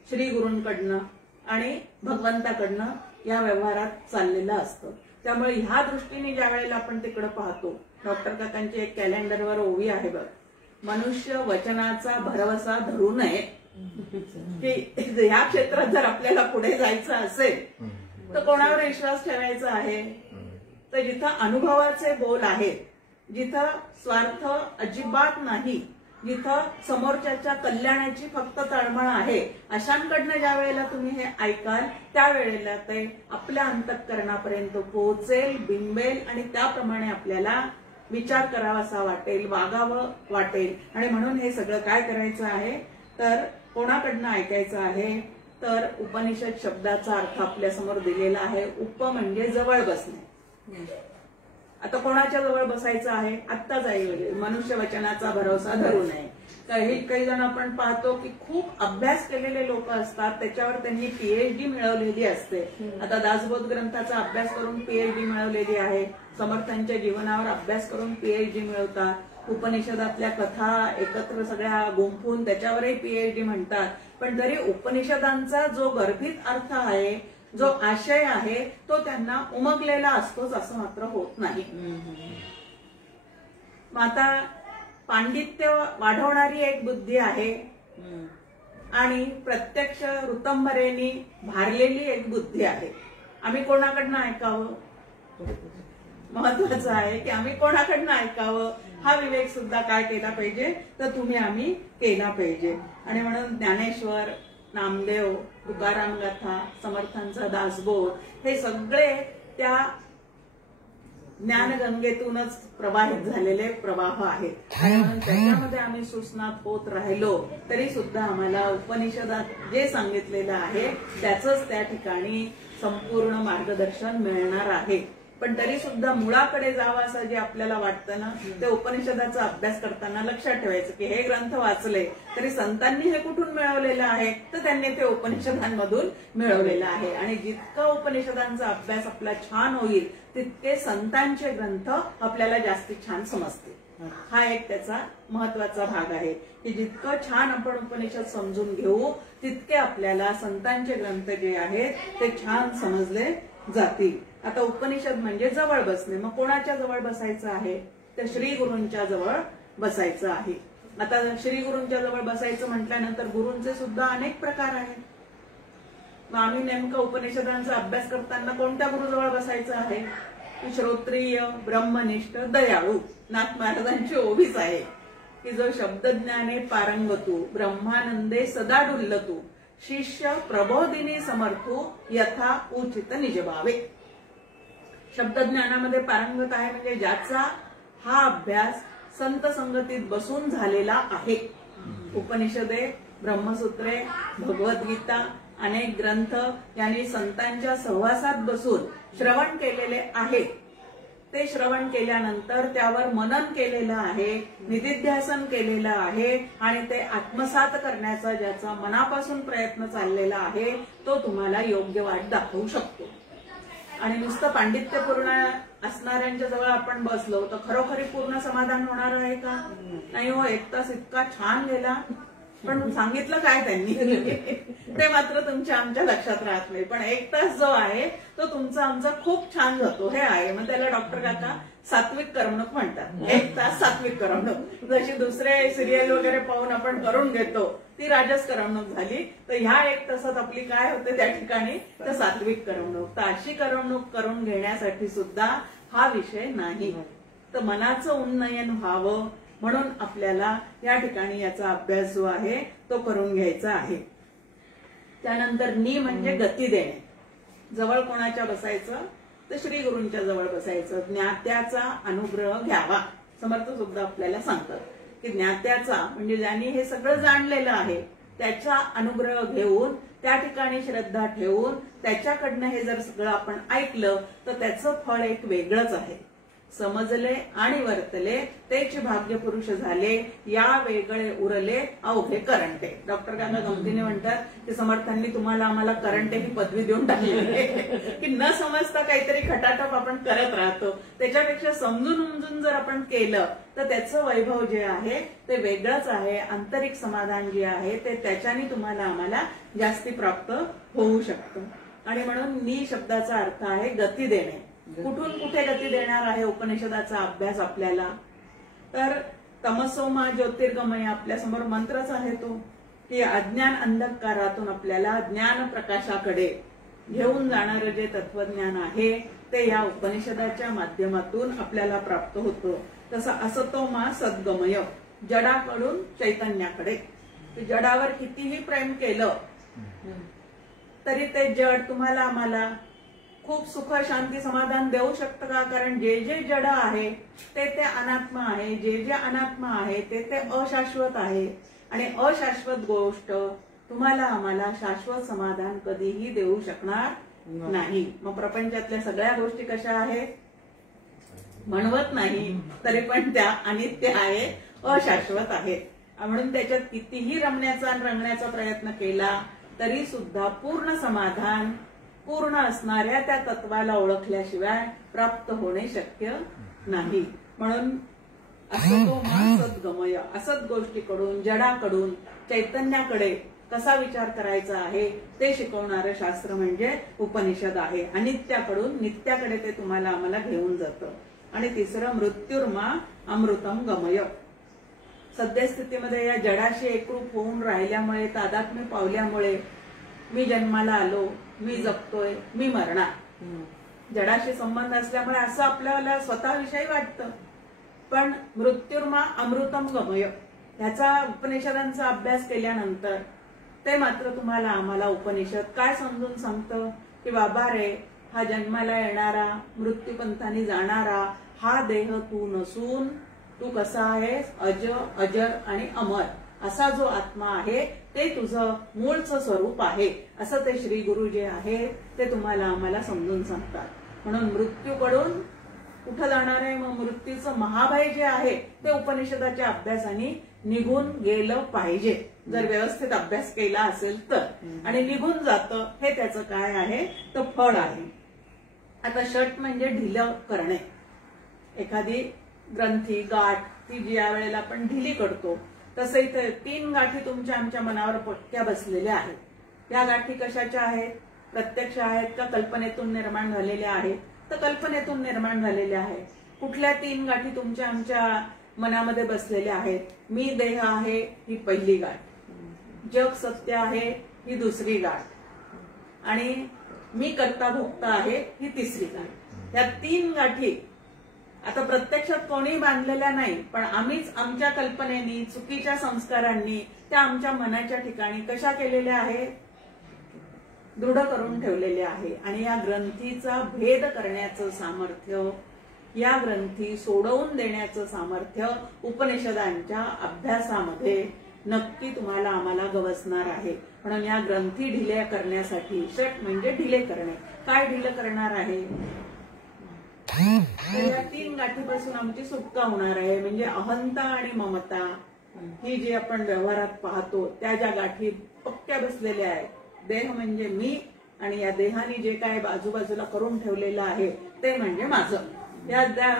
श्री गुरूंकडनं आणि भगवंताकडनं या व्यवहारात चाललेलं असतं. त्यामुळे ह्या दृष्टीने ज्या वेळेला आपण तिकडे पाहतो, डॉक्टर काकांची एक कॅलेंडरवर ओवी आहे बघ, मनुष्य वचनाचा भरवसा धरू नये. की ह्या क्षेत्रात जर आपल्याला पुढे जायचं असेल तर कोणावर विश्वास ठेवायचा आहे? तर जिथं अनुभवाचे बोल आहेत, जिथं स्वार्थ अजिबात नाही, जिथं समोरच्याच्या कल्याणाची फक्त तळमळ आहे, अशांकडनं ज्या वेळेला तुम्ही हे ऐकाल त्यावेळेला ते आपल्या अंतःकरणापर्यंत पोहोचेल, बिंबेल आणि त्याप्रमाणे आपल्याला विचार करावासा वाटेल, वागावं वाटेल. आणि म्हणून हे सगळं काय करायचं आहे तर कोणाकडनं ऐकायचं आहे तर उपनिषद शब्दाचा अर्थ आपल्या समोर दिलेला आहे. उप म्हणजे जवळ बसणे. आता कोणाच्या जवळ बसायचं आहे? आत्ताच आहे, मनुष्य वचनाचा भरोसा धरू नये. काही जण आपण पाहतो की खूप अभ्यास केलेले लोक असतात, त्याच्यावर त्यांनी पीएचडी मिळवलेली असते. आता दासबोध ग्रंथाचा अभ्यास करून पीएचडी मिळवलेली आहे, समर्थांच्या जीवनावर अभ्यास करून पीएचडी मिळवतात, उपनिषदातल्या कथा एकत्र सगळ्या गुंफून त्याच्यावरही पीएचडी म्हणतात. पण तरी उपनिषदांचा जो गर्भित अर्थ आहे, जो आशय आहे, तो त्यांना उमगलेला असतोच असं मात्र होत नाही. आता पांडित्य वाढवणारी एक बुद्धी आहे आणि प्रत्यक्ष ऋतंभरेनी भारलेली एक बुद्धी आहे. आम्ही कोणाकडनं ऐकावं? महत्वाचं आहे की आम्ही कोणाकडनं ऐकावं हा विवेक सुद्धा काय केला पाहिजे तर आम्ही केला पाहिजे. आणि म्हणून ज्ञानेश्वर, नामदेव, तुकाराम गाथा, समर्थांचा दासबोध, हे सगळे त्या ज्ञानगंगेतूनच प्रवाहित झालेले प्रवाह आहेत. आणि म्हणून त्याच्यामध्ये आम्ही सुस्नात होत राहिलो तरी सुद्धा आम्हाला उपनिषदात जे सांगितलेलं आहे त्याचंच त्या ठिकाणी संपूर्ण मार्गदर्शन मिळणार आहे. पण तरी सुद्धा मुळाकडे जावं असं जे आपल्याला वाटतं ना, ते उपनिषदाचा अभ्यास करताना लक्षात ठेवायचं की हे ग्रंथ वाचले तरी संतांनी हे कुठून मिळवलेलं आहे, तर त्यांनी ते उपनिषदांमधून मिळवलेलं आहे. आणि जितका उपनिषदांचा अभ्यास आपला छान होईल तितके संतांचे ग्रंथ आपल्याला जास्तीत छान समजतील. हा एक त्याचा महत्वाचा भाग आहे की जितकं छान आपण उपनिषद समजून घेऊ तितके आपल्याला संतांचे ग्रंथ जे आहेत ते छान समजले जातील. आता उपनिषद म्हणजे जवळ बसणे. मग कोणाच्या जवळ बसायचं आहे, तर श्री गुरूंच्या जवळ बसायचं आहे. आता श्री गुरूंच्या जवळ बसायचं म्हटल्यानंतर गुरूंचे सुद्धा अनेक प्रकार आहेत. मग आम्ही नेमका उपनिषदांचा अभ्यास करताना कोणत्या गुरुजवळ बसायचं आहे, श्रोत्रिय, ब्रह्मनिष्ठ, दयाळू. नाथ महाराजांची ओवीच आहे की जो शब्दज्ञाने पारंगतू, ब्रह्मानंदे सदा डुल्लतू, शिष्य प्रबोधिनी समर्थू, यथा उचित निजभावे. शब्दज्ञानामध्ये पारंगत आहे म्हणजे ज्याचा हा अभ्यास संत संगतीत बसून झालेला आहे. उपनिषदे, ब्रह्मसूत्रे, भगवद्गीता, अनेक ग्रंथ यांनी संतांच्या सहवासात बसून श्रवण केलेले आहे. ते श्रवण केल्यानंतर त्यावर मनन केलेलं आहे, निधिध्यासन केलेलं आहे आणि ते आत्मसात करण्याचा ज्याचा मनापासून प्रयत्न चाललेला आहे तो तुम्हाला योग्य वाट दाखवू शकतो. आणि नुसतं पांडित्यपूर्ण असणाऱ्यांच्या जवळ आपण बसलो तर खरोखरी पूर्ण समाधान होणार आहे का? नाही हो. एक तास इतका छान गेला पण सांगितलं काय त्यांनी ते मात्र तुमच्या आमच्या लक्षात राहत नाही. पण एक तास जो आहे तो तुमचा आमचा खूप छान जातो हे आहे. मग त्याला डॉक्टर काका सात्विक करमणूक म्हणतात. एक तास सात्विक करमणूक. जशी दुसरे सिरियल वगैरे पाहून आपण करून घेतो ती राजस करमणूक झाली, तर ह्या एक तासात आपली काय होते त्या ठिकाणी, तर सात्विक करमणूक. तर अशी करमणूक करून घेण्यासाठी सुद्धा हा विषय नाही. तर मनाचं उन्नयन व्हावं म्हणून आपल्याला या ठिकाणी याचा अभ्यास जो आहे तो करून घ्यायचा आहे. त्यानंतर नी म्हणजे गती देणे. जवळ कोणाच्या बसायचं, तर श्री गुरूंच्या जवळ बसायचं. ज्ञात्याचा अनुग्रह घ्यावा. समर्थ सुद्धा आपल्याला सांगतात की ज्ञात्याचा म्हणजे ज्यांनी हे सगळं जाणलेलं आहे त्याचा अनुग्रह घेऊन त्या ठिकाणी श्रद्धा ठेवून त्याच्याकडनं हे जर सगळं आपण ऐकलं तर त्याचं फळ एक वेगळंच आहे. समजले आणि वर्तले तेच भाग्य पुरुष झाले, या वेगळे उरले अवघे करंटे. डॉक्टर काका गमतीने म्हणतात की समर्थांनी तुम्हाला आम्हाला करंटे ही पदवी देऊन टाकली की न समजता काहीतरी खटाटप आपण करत राहतो. त्याच्यापेक्षा समजून उमजून जर आपण केलं तर त्याचं वैभव जे आहे ते वेगळंच आहे. आंतरिक समाधान जे आहे ते त्याच्याने तुम्हाला आम्हाला जास्ती प्राप्त होऊ शकतं. आणि म्हणून नी शब्दाचा अर्थ आहे गती देणे. कुठून कुठे गती देणार आहे उपनिषदाचा अभ्यास आपल्याला, तर तमसोमा ज्योतिर्गमय आपल्या समोर मंत्रच आहे तो की अज्ञान अंधकारातून आपल्याला ज्ञान प्रकाशाकडे घेऊन जाणारं जे तत्वज्ञान आहे ते या उपनिषदाच्या माध्यमातून आपल्याला प्राप्त होतं. तसं असतोमा सद्गमय, जडाकडून चैतन्याकडे. जडावर कितीही प्रेम केलं तरी ते जड तुम्हाला आम्हाला खूप सुख शांती समाधान देऊ शकतं का? कारण जे जे जड आहे ते ते अनात्मा आहे, जे जे अनात्मा आहे ते ते अशाश्वत आहे. आणि अशाश्वत गोष्ट तुम्हाला आम्हाला शाश्वत समाधान कधीही देऊ शकणार नाही. मग प्रपंचातल्या सगळ्या गोष्टी कशा आहेत म्हणवत नाही तरी पण त्या अनित्य आहे, अशाश्वत आहेत. म्हणून त्याच्यात कितीही रमण्याचा आणि रंगण्याचा प्रयत्न केला तरी सुद्धा पूर्ण समाधान पूर्ण असणाऱ्या त्या तत्वाला ओळखल्याशिवाय प्राप्त होणे शक्य नाही. म्हणून असतो सद्गमय, असत गोष्टीकडून जडाकडून चैतन्याकडे कसा विचार करायचा आहे ते शिकवणारं शास्त्र म्हणजे उपनिषद आहे. अनित्याकडून नित्याकडे ते तुम्हाला आम्हाला घेऊन जातं. आणि तिसरं मृत्युर्मा अमृतम गमय. सद्यस्थितीमध्ये या जडाशी एकरूप होऊन राहिल्यामुळे तादात्म्य पावल्यामुळे मी जन्माला आलो, मी जगतोय, मी मरणार, जडाशी संबंध असल्यामुळे असं आपल्याला स्वतःविषयी वाटतं. पण मृत्युर्मा अमृतम गमय ह्याचा उपनिषदांचा अभ्यास केल्यानंतर ते मात्र तुम्हाला आम्हाला उपनिषद काय समजून सांगतं की बाबा रे, हा जन्माला येणारा, मृत्यूपंथाने जाणारा हा देह तू नसून तू कसा आहेस, अजर आणि अमर असा जो आत्मा आहे ते तुझं मूळचं स्वरूप आहे, असं ते श्री गुरु जे आहे ते तुम्हाला आम्हाला समजून सांगतात. म्हणून मृत्यूकडून कुठं जाणार आहे, मग मृत्यूचं महाभय जे आहे ते उपनिषदाच्या अभ्यासाने निघून गेलं पाहिजे, जर व्यवस्थित अभ्यास केला असेल तर. आणि निघून जातं हे त्याचं काय आहे तर फळ आहे. आता षट म्हणजे ढिलं करणे. एखादी ग्रंथी गाठ ती ज्या वेळेला आपण ढिली करतो तसं इथे 3 गाठी तुमच्या आमच्या मनावर पक्क्या बसलेल्या आहेत. या गाठी कशाच्या आहेत, प्रत्यक्ष आहेत का कल्पनेतून निर्माण झालेल्या आहेत, तर कल्पनेतून निर्माण झालेल्या आहेत. कुठल्या 3 गाठी तुमच्या आमच्या मनामध्ये बसलेल्या आहेत, मी देह आहे ही पहिली गाठ, जग सत्य आहे ही दुसरी गाठ, आणि मी कर्ता भोक्ता आहे ही तिसरी गाठ. या 3 गाठी आता प्रत्यक्षात कोणी बांधलेल्या नाही, पण आम्हीच आमच्या कल्पनेनी, चुकीच्या संस्कारांनी त्या आमच्या मनाच्या ठिकाणी कशा केलेल्या आहेत, दृढ करून ठेवलेले आहे. आणि या ग्रंथीचा भेद करण्याचं सामर्थ्य, या ग्रंथी सोडवून देण्याचं सामर्थ्य उपनिषदांच्या अभ्यासामध्ये नक्की तुम्हाला आम्हाला गवसणार आहे. म्हणून या ग्रंथी ढिल्या करण्यासाठी, षट म्हणजे ढिले करणे, काय ढिलं करणार आहे, या 3 गाठीपासून आमची सुटका होणार आहे. म्हणजे अहंता आणि ममता ही जी आपण व्यवहारात पाहतो त्या ज्या गाठी पक्क्या बसलेल्या आहेत, देह म्हणजे मी आणि या देहाने जे काय आजूबाजूला करून ठेवलेलं आहे ते म्हणजे माझं, या ज्या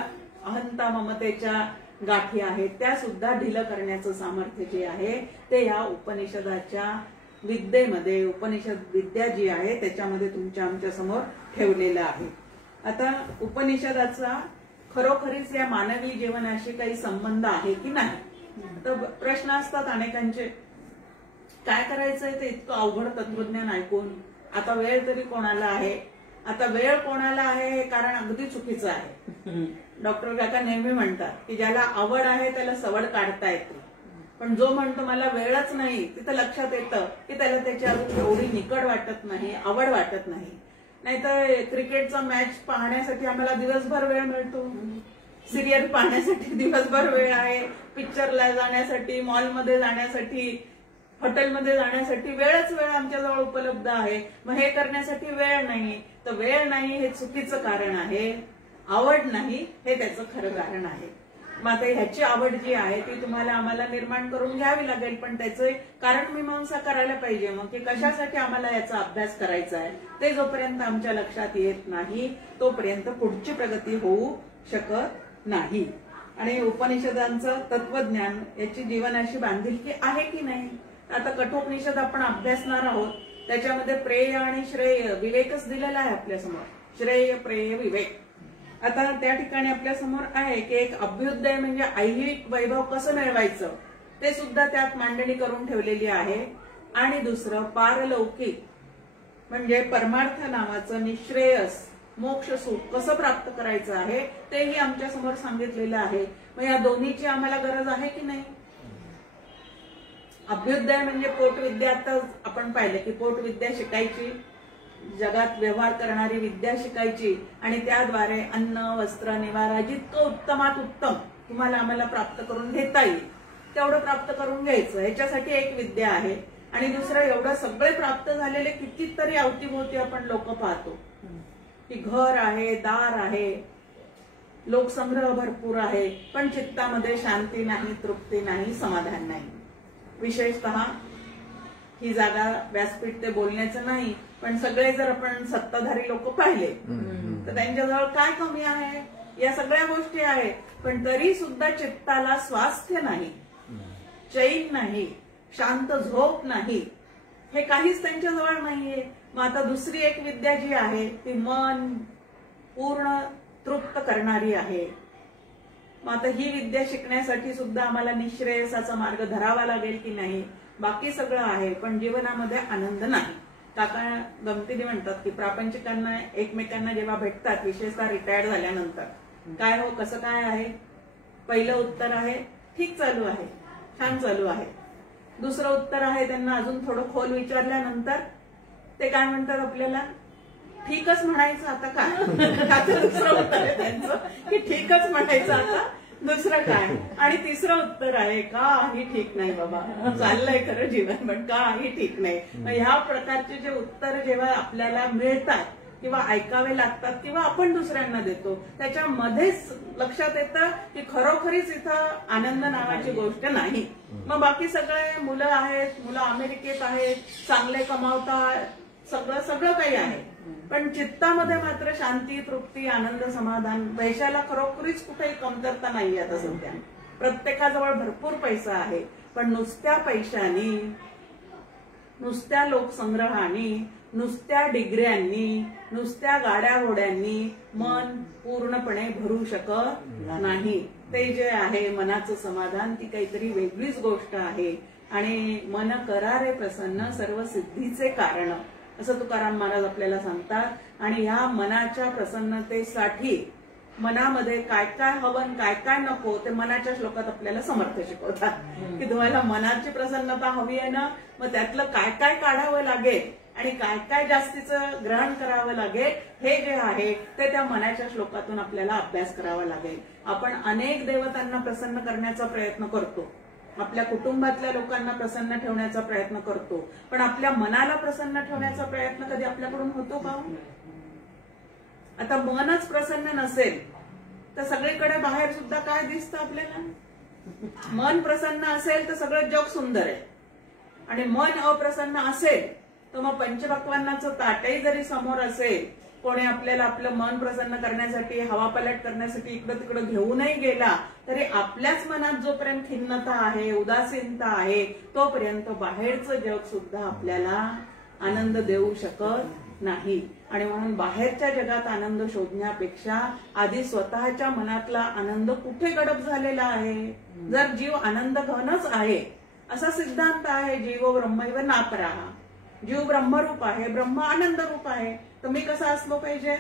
अहंता ममतेच्या गाठी आहेत त्या सुद्धा ढिलं करण्याचं सामर्थ्य जे आहे ते या उपनिषदाच्या विद्येमध्ये, उपनिषद विद्या जी आहे त्याच्यामध्ये तुमच्या आमच्या समोर ठेवलेलं आहे. आता उपनिषदाचा खरोखरीच या मानवी जीवनाशी काही संबंध आहे की नाही, तर प्रश्न असतात अनेकांचे, काय करायचंय ते इतकं अवघड तत्वज्ञान ऐकून, आता वेळ तरी कोणाला आहे, आता वेळ कोणाला आहे हे कारण अगदी चुकीचं आहे. डॉक्टर काका नेहमी म्हणतात की ज्याला आवड आहे त्याला सवड काढता येते, पण जो म्हणतो मला वेळच नाही, तिथं लक्षात येतं की त्याला त्याची अजून एवढी निकड वाटत नाही, आवड वाटत नाही. नाहीतर क्रिकेटचा मॅच पाहण्यासाठी आम्हाला दिवसभर वेळ मिळतो, सिरियल पाहण्यासाठी दिवसभर वेळ आहे, पिक्चरला जाण्यासाठी, मॉलमध्ये जाण्यासाठी, हॉटेलमध्ये जाण्यासाठी वेळच वेळ आमच्याजवळ उपलब्ध आहे. मग हे करण्यासाठी वेळ नाही, तर वेळ नाही हे चुकीचं कारण आहे, आवड नाही हे त्याचं खरं कारण आहे. मग आता ह्याची आवड जी आहे ती तुम्हाला आम्हाला निर्माण करून घ्यावी लागेल, पण त्याचं कारण मीमांसा करायला पाहिजे. मग की कशासाठी आम्हाला याचा अभ्यास करायचा आहे ते जोपर्यंत आमच्या लक्षात येत नाही तोपर्यंत पुढची प्रगती होऊ शकत नाही. आणि उपनिषदांचं तत्वज्ञान याची जीवनाशी बांधिलकी आहे की नाही. आता कठोपनिषद आपण अभ्यासणार आहोत, त्याच्यामध्ये प्रेय आणि श्रेय विवेकच दिलेला आहे आपल्यासमोर, श्रेय प्रेय विवेक. आता त्या ठिकाणी आपल्या समोर आहे की एक अभ्युदय म्हणजे ऐहिक वैभव कसं मिळवायचं ते सुद्धा त्यात मांडणी करून ठेवलेली आहे. आणि दुसरं पारलौकिक म्हणजे परमार्थ नावाचं निश्रेयस मोक्ष सुख कसं प्राप्त करायचं आहे तेही आमच्या समोर सांगितलेलं आहे. मग या दोन्हीची आम्हाला गरज आहे की नाही. अभ्युदय म्हणजे पोटविद्या, आता आपण पाहिलं की पोटविद्या शिकायची, जगात व्यवहार करणारी विद्या शिकायची आणि त्याद्वारे अन्न वस्त्र निवारा जितकं उत्तमात उत्तम तुम्हाला आम्हाला प्राप्त करून घेता येईल तेवढं प्राप्त करून घ्यायचं, ह्याच्यासाठी एक विद्या आहे. आणि दुसरं एवढं सगळे प्राप्त झालेले कितीतरी अवतीभोवती आपण लोक पाहतो की घर आहे, दार आहे, लोकसंग्रह भरपूर आहे, पण चित्तामध्ये शांती नाही, तृप्ती नाही, समाधान नाही. विशेषतः ही जागा व्यासपीठ ते बोलण्याचं नाही, पण सगळे जर आपण सत्ताधारी लोक पाहिले तर त्यांच्याजवळ काय कमी आहे, या सगळ्या गोष्टी आहेत, पण तरी सुद्धा चित्ताला स्वास्थ्य नाही, चैन नाही, शांत झोप नाही, हे काहीच त्यांच्याजवळ नाहीये. मग आता दुसरी एक विद्या जी आहे ती मन पूर्ण तृप्त करणारी आहे. मग आता ही विद्या शिकण्यासाठी सुद्धा आम्हाला निश्रेयसाचा मार्ग धरावा लागेल की नाही. बाकी सगळं आहे पण जीवनामध्ये आनंद नाही. काका गमतीने म्हणतात की प्रापंचिकांना एकमेकांना जेव्हा भेटतात, विशेषतः रिटायर्ड झाल्यानंतर, काय हो कसं काय आहे, पहिलं उत्तर आहे ठीक चालू आहे, छान चालू आहे. दुसरं उत्तर आहे त्यांना अजून थोडं खोल विचारल्यानंतर ते काय म्हणतात आपल्याला, ठीकच म्हणायचं आता काय. आता दुसरं उत्तर आहे त्यांचं की ठीकच म्हणायचं आता दुसरं काय. आणि तिसरं उत्तर आहे काही ठीक नाही बाबा, चाललंय खरं जीवन पण काही ठीक नाही. ह्या प्रकारचे जे उत्तर जेव्हा आपल्याला मिळतात किंवा ऐकावे लागतात किंवा आपण दुसऱ्यांना देतो, त्याच्यामध्येच लक्षात येतं की खरोखरीच इथं आनंद नावाची गोष्ट नाही. मग बाकी सगळे मुलं आहेत, मुलं अमेरिकेत आहेत, चांगले कमावतात, सगळं सगळं काही आहे, पण चित्तामध्ये मात्र शांती, तृप्ती, आनंद, समाधान, पैशाला खरोखरीच कुठेही कमतरता नाहीये. आता सध्या प्रत्येकाजवळ भरपूर पैसा आहे, पण नुसत्या पैशानी, नुसत्या लोकसंग्रहानी, नुसत्या डिग्र्यांनी, नुसत्या गाड्या घोड्यांनी मन पूर्णपणे भरू शकत नाही. ते जे आहे मनाचं समाधान, ती काहीतरी वेगळीच गोष्ट आहे. आणि मन करारे प्रसन्न सर्व सिद्धीचे कारण, असं तुकाराम महाराज आपल्याला सांगतात. आणि ह्या मनाच्या प्रसन्नतेसाठी मनामध्ये काय काय हवं, काय काय नको, ते मनाच्या श्लोकात आपल्याला समर्थ शिकवतात की तुम्हाला मनाची प्रसन्नता हवी आहे ना, मग त्यातलं काय काय काढावं लागेल आणि काय काय जास्तीचं ग्रहण करावं लागेल, हे जे आहे ते त्या मनाच्या श्लोकातून आपल्याला अभ्यास करावा लागेल. आपण अनेक देवतांना प्रसन्न करण्याचा प्रयत्न करतो, आपल्या कुटुंबातल्या लोकांना प्रसन्न ठेवण्याचा प्रयत्न करतो, पण आपल्या मनाला प्रसन्न ठेवण्याचा प्रयत्न कधी आपल्याकडून होतो का? आता मनच प्रसन्न नसेल तर सगळीकडे बाहेर सुद्धा काय दिसतं आपल्याला? मन प्रसन्न असेल तर सगळं जग सुंदर आहे, आणि मन अप्रसन्न असेल तर मग पंचभक्वांनाचं ताटही जरी समोर असेल, कोणी आपल्याला आपलं मन प्रसन्न करण्यासाठी, हवापलट करण्यासाठी इकडं तिकडं घेऊनही गेला, तरी आपल्याच मनात जोपर्यंत खिन्नता आहे, उदासीनता आहे, तोपर्यंत बाहेरचं जग सुद्धा आपल्याला आनंद देऊ शकत नाही. आणि म्हणून बाहेरच्या जगात आनंद शोधण्यापेक्षा आधी स्वतःच्या मनातला आनंद कुठे गडप झालेला आहे. जर जीव आनंद घनच आहे, असा सिद्धांत आहे, जीव ब्रह्मैव नापराः, जीव ब्रह्मरूप आहे, ब्रह्म आनंद रूप आहे, तर मी कसा असलो पाहिजे?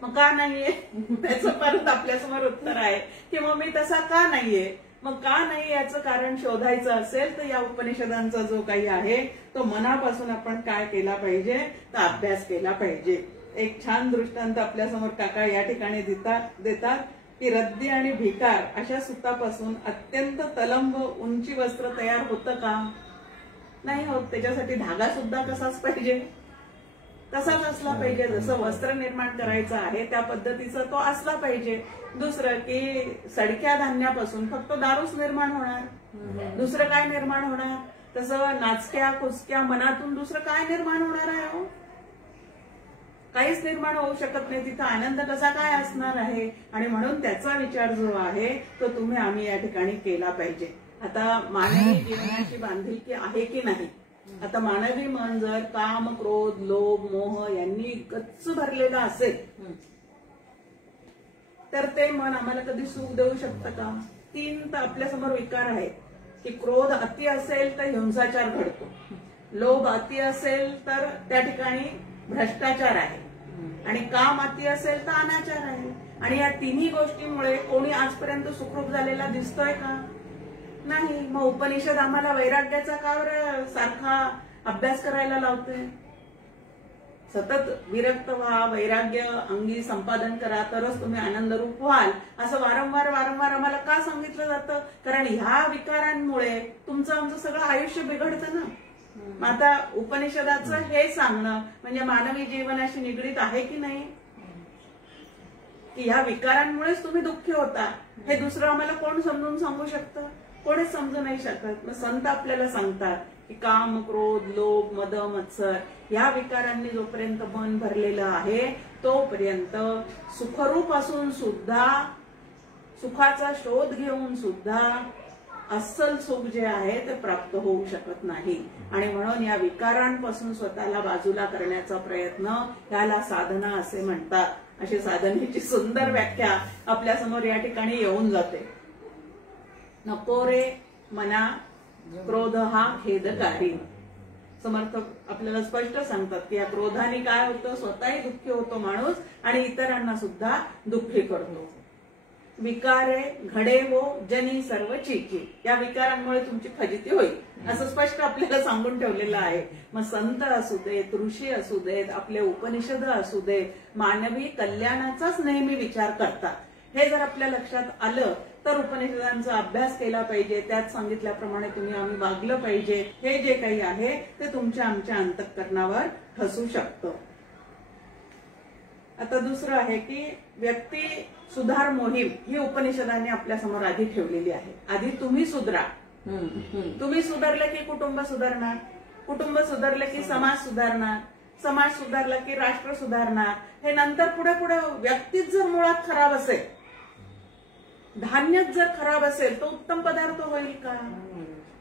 मग का नाहीये? त्याचं परत आपल्यासमोर उत्तर आहे की मग मी तसा का नाहीये. मग का नाही याचं कारण शोधायचं असेल तर या उपनिषदांचा जो काही आहे तो मनापासून आपण काय केला पाहिजे, तर अभ्यास केला पाहिजे. एक छान दृष्टांत आपल्यासमोर काका या ठिकाणी देतात की रद्दी आणि भिकार अशा सुतापासून अत्यंत तलंब उंची वस्त्र तयार होतं का? नाही होत. त्याच्यासाठी धागा सुद्धा कसाच पाहिजे, तसाच असला पाहिजे. जसं वस्त्र निर्माण करायचं आहे त्या पद्धतीचा तो असला पाहिजे. दुसरं की सडक्या धान्यापासून फक्त दारूच निर्माण होणार, दुसरं काय निर्माण होणार? तसं नाचक्या कुचक्या मनातून दुसरं काय निर्माण होणार आहे? काहीच निर्माण होऊ शकत नाही. तिथं आनंद कसा काय असणार आहे? आणि म्हणून त्याचा विचार जो आहे तो आम्ही या ठिकाणी केला पाहिजे. आता मानवी जीवनाची बांधिलकी आहे की नाही? आता मानवी मन जर काम, क्रोध, लोभ, मोह यांनी गच्च भरलेलं असेल तर ते मन आम्हाला कधी सुख देऊ शकतं का? 3 तर आपल्यासमोर विकार आहेत की क्रोध अति असेल तर हिंसाचार घडतो, लोभ अति असेल तर त्या ठिकाणी भ्रष्टाचार आहे, आणि काम अति असेल तर अनाचार आहे. आणि या तिन्ही गोष्टींमुळे कोणी आजपर्यंत सुखरूप झालेला दिसतोय का? नाही. मग उपनिषद आम्हाला वैराग्याचा का बरं सारखा अभ्यास करायला लावतोय? सतत विरक्त व्हा, वैराग्य अंगी संपादन करा, तरच तुम्ही आनंदरूप व्हाल, असं वारंवार वारंवार आम्हाला का सांगितलं जातं? कारण ह्या विकारांमुळे तुमचं आमचं सगळं आयुष्य बिघडतं ना. मग आता उपनिषदाचं हे सांगणं म्हणजे मानवी जीवनाशी निगडीत आहे की नाही? की ह्या विकारांमुळेच तुम्ही दुःखी होता, हे दुसरं आम्हाला कोण समजून सांगू शकतं? कोणीच समजू नाही शकत. मग संत आपल्याला सांगतात की काम, क्रोध, लोभ, मद, मत्सर या विकारांनी जोपर्यंत मन भरलेलं आहे तोपर्यंत सुखरूप असून सुद्धा, सुखाचा शोध घेऊन सुद्धा अस्सल सुख जे आहे ते प्राप्त होऊ शकत नाही. आणि म्हणून या विकारांपासून स्वतःला बाजूला करण्याचा प्रयत्न याला साधना असे म्हणतात. अशी साधनेची सुंदर व्याख्या आपल्यासमोर या ठिकाणी येऊन जाते. नको रे मना क्रोध हा खेदकारी. समर्थ आपल्याला स्पष्ट सांगतात की या क्रोधाने काय होतं? स्वतःही दुःखी होतो माणूस आणि इतरांना सुद्धा दुःखी करतो. विकारे घडे वो जनी सर्व चीची, या विकारांमुळे तुमची फजिती होईल असं स्पष्ट आपल्याला सांगून ठेवलेलं आहे. मग संत असू देत, ऋषी असू देत, आपले उपनिषद असू देत, मानवी कल्याणाचाच नेहमी विचार करतात. हे जर आपल्या लक्षात आलं तर उपनिषदांचा अभ्यास केला पाहिजे, त्यात सांगितल्याप्रमाणे तुम्ही आम्ही वागलं पाहिजे. हे जे काही आहे ते तुमच्या आमच्या अंतःकरणावर ठसू शकतं. आता दुसरं आहे की व्यक्ती सुधार मोहीम ही उपनिषदांनी आपल्या समोर आधी ठेवलेली आहे. आधी तुम्ही सुधरा. तुम्ही सुधारले की कुटुंब सुधारणार, कुटुंब सुधारले की समाज सुधारणार, समाज सुधारला की राष्ट्र सुधारणार. हे नंतर पुढे पुढे व्यक्तीच जर मुळात खराब असेल, धान्यच जर खराब असेल तर उत्तम पदार्थ होईल का?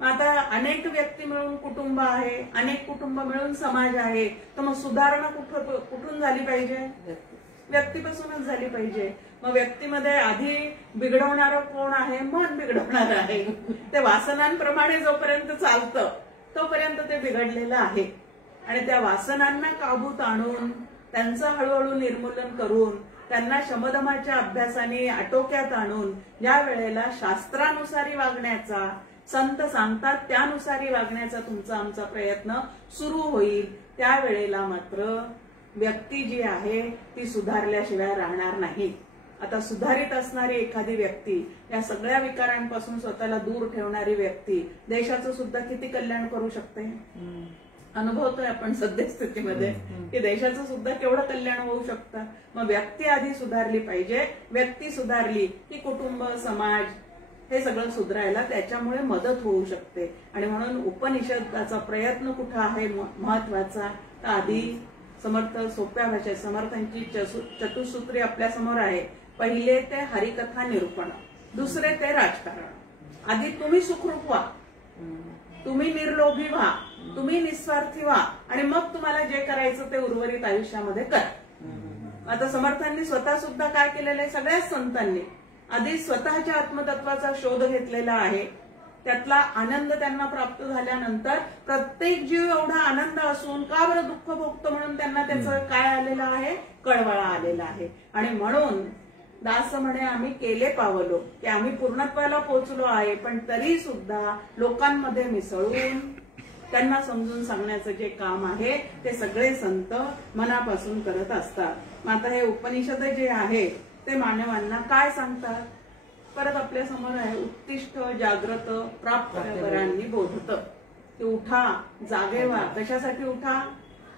आता अनेक व्यक्ती मिळून कुटुंब आहे, अनेक कुटुंब मिळून समाज आहे, तर मग सुधारणा कुठून झाली पाहिजे? व्यक्तीपासूनच झाली पाहिजे. मग व्यक्तीमध्ये आधी बिघडवणारं कोण आहे? मन बिघडवणार आहे. ते वासनांप्रमाणे जोपर्यंत चालतं तोपर्यंत ते बिघडलेलं आहे. आणि त्या वासनांना काबूत आणून त्यांचं हळूहळू निर्मूलन करून त्यांना शमदमाच्या अभ्यासाने आटोक्यात आणून ज्या वेळेला शास्त्रानुसारी वागण्याचा, संत सांगतात त्यानुसारी वागण्याचा तुमचा आमचा प्रयत्न सुरू होईल, त्यावेळेला मात्र व्यक्ती जी आहे ती सुधारल्याशिवाय राहणार नाही. आता सुधारित असणारी एखादी व्यक्ती, या सगळ्या विकारांपासून स्वतःला दूर ठेवणारी व्यक्ती देशाचं सुद्धा किती कल्याण करू शकते. अनुभवतोय आपण सद्यस्थितीमध्ये की देशाचं सुद्धा केवढं कल्याण होऊ शकतं. मग व्यक्ती आधी सुधारली पाहिजे. व्यक्ती सुधारली की कुटुंब, समाज हे सगळं सुधारायला त्याच्यामुळे मदत होऊ शकते. आणि म्हणून उपनिषदाचा प्रयत्न कुठं आहे महत्वाचा, तर आधी समर्थ सोप्या भाषेत समर्थांची चतुसूत्री आपल्या समोर आहे. पहिले ते हरिकथा निरूपण, दुसरे ते राजकारण. आधी तुम्ही सुखरूप व्हा, तुम्ही निर्लोभी व्हा, तुम्ही निस्वार्थी व्हा, आणि मग तुम्हाला जे करायचं ते उर्वरित आयुष्यामध्ये करा. आता समर्थांनी स्वतः सुद्धा काय केलेलं आहे? सगळ्याच संतांनी आधी स्वतःच्या आत्मतत्वाचा शोध घेतलेला आहे. त्यातला आनंद त्यांना प्राप्त झाल्यानंतर प्रत्येक जीव एवढा आनंद असून का बरं दुःख भोगतो म्हणून त्यांना त्याचं काय आलेलं आहे? कळवळा आलेला आहे. आणि म्हणून दास म्हणे आम्ही केले पावलो, की आम्ही पूर्णत्वाला पोहोचलो आहे, पण तरी सुद्धा लोकांमध्ये मिसळून त्यांना समजून सांगण्याचं जे काम आहे ते सगळे संत मनापासून करत असतात. मग आता हे उपनिषद जे आहे ते मानवांना काय सांगतात? परत आपल्या समोर आहे, उत्तिष्ठ जाग्रत प्राप्त परांनी बोधत, की उठा, जागे व्हा. कशासाठी उठा?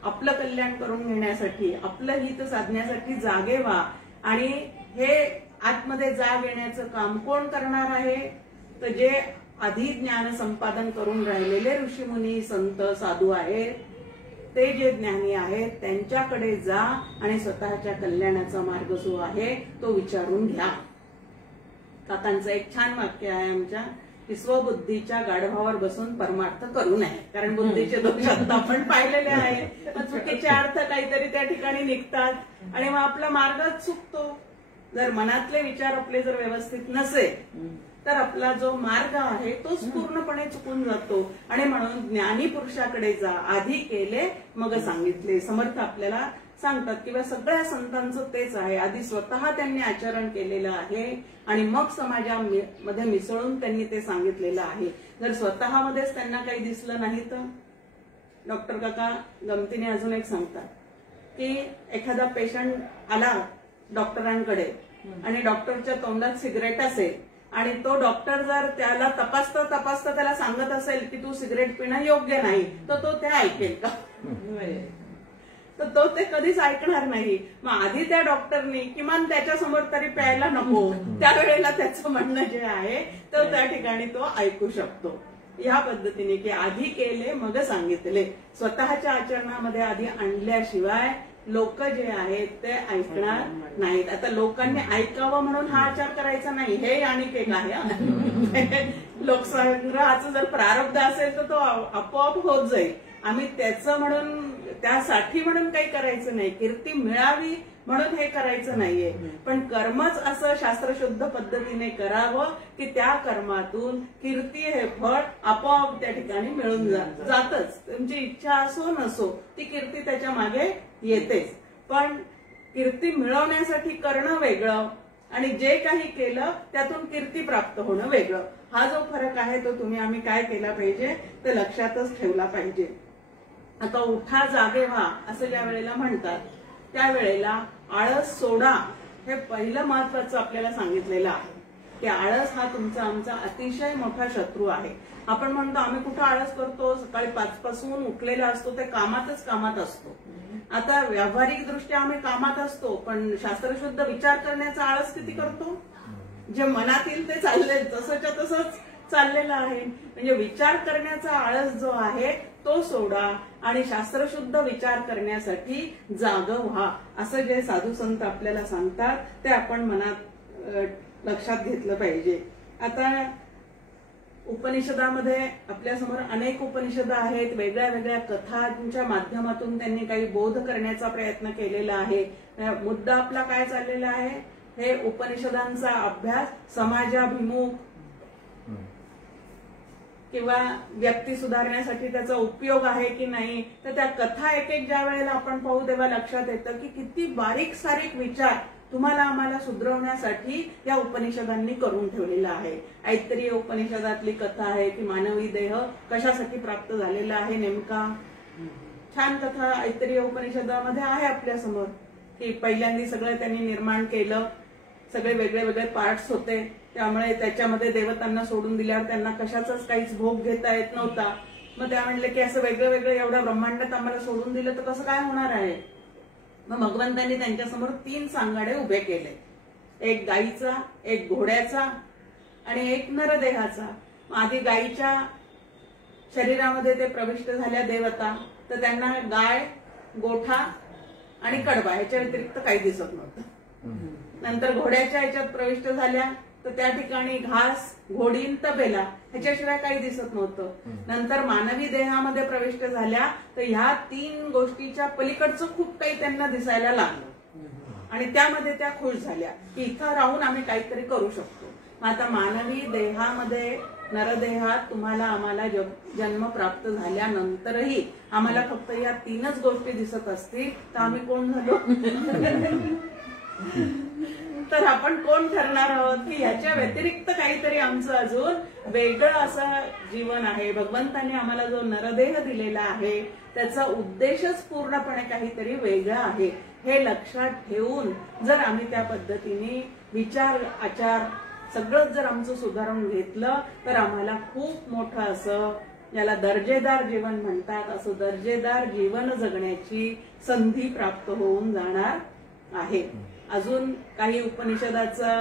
आपलं कल्याण करून घेण्यासाठी, आपलं हित साधण्यासाठी जागे व्हा. आणि हे आतमध्ये जाग येण्याचं काम कोण करणार आहे? तर जे आधी ज्ञान संपादन करून राहिलेले ऋषीमुनी, संत, साधू आहेत, ते जे ज्ञानी आहेत त्यांच्याकडे जा आणि स्वतःच्या कल्याणाचा मार्ग जो आहे तो विचारून घ्या. काकांचं एक छान वाक्य आहे आमच्या, की स्वबुद्धीच्या गाढवावर बसून परमार्थ करू नये. कारण बुद्धीचे दोष आता आपण पाहिलेले आहे. चुकीचे अर्थ काहीतरी त्या ठिकाणी निघतात आणि मग आपला मार्गच चुकतो. जर मनातले विचार आपले जर व्यवस्थित नसेल तर आपला जो मार्ग आहे तोच पूर्णपणे चुकून जातो. आणि म्हणून ज्ञानी पुरुषाकडे जा, आधी केले मग सांगितले. समर्थ आपल्याला सांगतात किंवा सगळ्या संतांचं तेच आहे, आधी स्वतः त्यांनी आचरण केलेलं आहे आणि मग समाजामध्ये मिसळून त्यांनी ते सांगितलेलं आहे. जर स्वतःमध्येच त्यांना काही दिसलं नाही तर डॉक्टर काका गमतीने अजून एक सांगतात की एखादा पेशंट आला डॉक्टरांकडे आणि डॉक्टरच्या तोंडात सिगरेट असेल आणि तो डॉक्टर जर त्याला तपासता त्याला सांगत असेल की तू सिगरेट पिणं योग्य नाही, तर तो ते ऐकेल का? तर तो ते कधीच ऐकणार नाही. मग आधी त्या डॉक्टरनी किमान त्याच्या समोर तरी प्यायला नको, त्यावेळेला त्याचं म्हणणं जे आहे तर त्या ठिकाणी तो ऐकू शकतो. या पद्धतीने की आधी केले मग सांगितले, स्वतःच्या आचरणामध्ये आधी आणल्याशिवाय लोक जे आहेत ते ऐकणार नाहीत. आता लोकांनी ऐकावं म्हणून हा आचार करायचा नाही, हे आणि एक आहे. लोकसंग्रहाचं जर प्रारब्ध असेल तर तो आपोआप होत जाईल. आम्ही त्याचं म्हणून त्यासाठी म्हणून काही करायचं नाही, कीर्ती मिळावी म्हणून हे करायचं नाहीये. पण कर्मच असं शास्त्रशुद्ध पद्धतीने करावं की त्या कर्मातून कीर्ती हे फळ आपोआप त्या ठिकाणी मिळून जातच. तुमची इच्छा असो नसो ती कीर्ती त्याच्या मागे येतेच. पण कीर्ती मिळवण्यासाठी करणं वेगळं आणि जे काही केलं त्यातून कीर्ती प्राप्त होणं वेगळं. हा जो फरक आहे तो आम्ही काय केला पाहिजे ते लक्षातच ठेवला पाहिजे. आता उठा जागे व्हा असं ज्या वेळेला म्हणतात त्यावेळेला आळस सोडा हे पहिलं महत्वाचं आपल्याला सांगितलेलं आहे की आळस हा तुमचा आमचा अतिशय मोठा शत्रू आहे. आपण म्हणतो आम्ही कुठं आळस करतो, सकाळी 5 पासून उठलेला असतो ते कामात असतो. आता व्यावहारिक दृष्ट्या आम्ही कामात असतो पण शास्त्रशुद्ध विचार करण्याचा आळस किती करतो. जे मनात येईल ते चालले तसंच्या तसंच चाललेलं आहे. म्हणजे विचार करण्याचा आळस जो आहे तो सोडा आणि शास्त्रशुद्ध विचार करण्यासाठी जागं व्हा असं जे साधू संत आपल्याला सांगतात ते आपण मनात लक्षात घेतलं पाहिजे. आता उपनिषदामध्ये आपल्यासमोर अनेक उपनिषद आहेत. वेगळ्या वेगळ्या कथांच्या माध्यमातून त्यांनी काही बोध करण्याचा प्रयत्न केलेला आहे. मुद्दा आपला काय चाललेला आहे, हे उपनिषदांचा अभ्यास समाजाभिमुख किंवा व्यक्ती सुधारण्यासाठी त्याचा उपयोग आहे की नाही. तर त्या कथा एक एक ज्या वेळेला आपण पाहू तेव्हा लक्षात येतं की किती बारीक सारीक विचार तुम्हाला आम्हाला सुधरवण्यासाठी या उपनिषदांनी करून ठेवलेला आहे. ऐतरेय उपनिषदातली कथा आहे की मानवी देह कशासाठी प्राप्त झालेला आहे नेमका. छान कथा ऐतरेय उपनिषदामध्ये आहे आपल्या समोर की पहिल्यांदा सगळं त्यांनी निर्माण केलं, सगळे वेगळे वेगळे पार्ट्स होते, त्यामुळे त्याच्यामध्ये देवतांना सोडून दिल्यावर त्यांना कशाचाच काहीच भोग घेता येत नव्हता. मग त्या म्हणले की असं वेगळं वेगळं एवढ्या ब्रह्मांडात आम्हाला सोडून दिलं तर कसं काय होणार आहे. मग भगवंतांनी त्यांच्यासमोर 3 सांगाडे उभे केले, एक गाईचा, एक घोड्याचा आणि एक नरदेहाचा. आधी गाईच्या शरीरामध्ये ते प्रविष्ट झाल्या देवता तर त्यांना गाय, गोठा आणि कडबा ह्याच्या व्यतिरिक्त काही दिसत नव्हतं. नंतर घोड्याच्या ह्याच्यात प्रविष्ट झाल्या तर त्या ठिकाणी घास, घोडीन, तबेला ह्याच्याशिवाय काही दिसत नव्हतं. नंतर मानवी देहामध्ये प्रविष्ट झाल्या तर ह्या 3 गोष्टीच्या पलीकडचं खूप काही त्यांना दिसायला लागलं आणि त्यामध्ये त्या खुश झाल्या की इथं राहून आम्ही काहीतरी करू शकतो. आता मानवी देहामध्ये नरदेहात तुम्हाला आम्हाला जन्म प्राप्त झाल्यानंतरही आम्हाला फक्त या 3च गोष्टी दिसत असतील तर आम्ही कोण झालो. तर आपण कोण ठरणार आहोत की ह्याच्या व्यतिरिक्त काहीतरी आमचं अजून वेगळं असं जीवन आहे. भगवंतांनी आम्हाला जो नरदेह दिलेला आहे त्याचा उद्देशच पूर्णपणे काहीतरी वेगळा आहे हे लक्षात ठेवून जर आम्ही त्या पद्धतीने विचार आचार सगळंच जर आमचं सुधारून घेतलं तर आम्हाला खूप मोठं असं याला दर्जेदार जीवन म्हणतात असं दर्जेदार जीवन जगण्याची संधी प्राप्त होऊन जाणार आहे. अजून काही उपनिषदाचा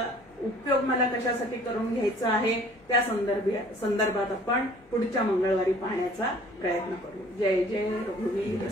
उपयोग मला कशासाठी करून घ्यायचा आहे त्या संदर्भात आपण पुढच्या मंगळवारी पाहण्याचा प्रयत्न करू. जय जय रघुवीर.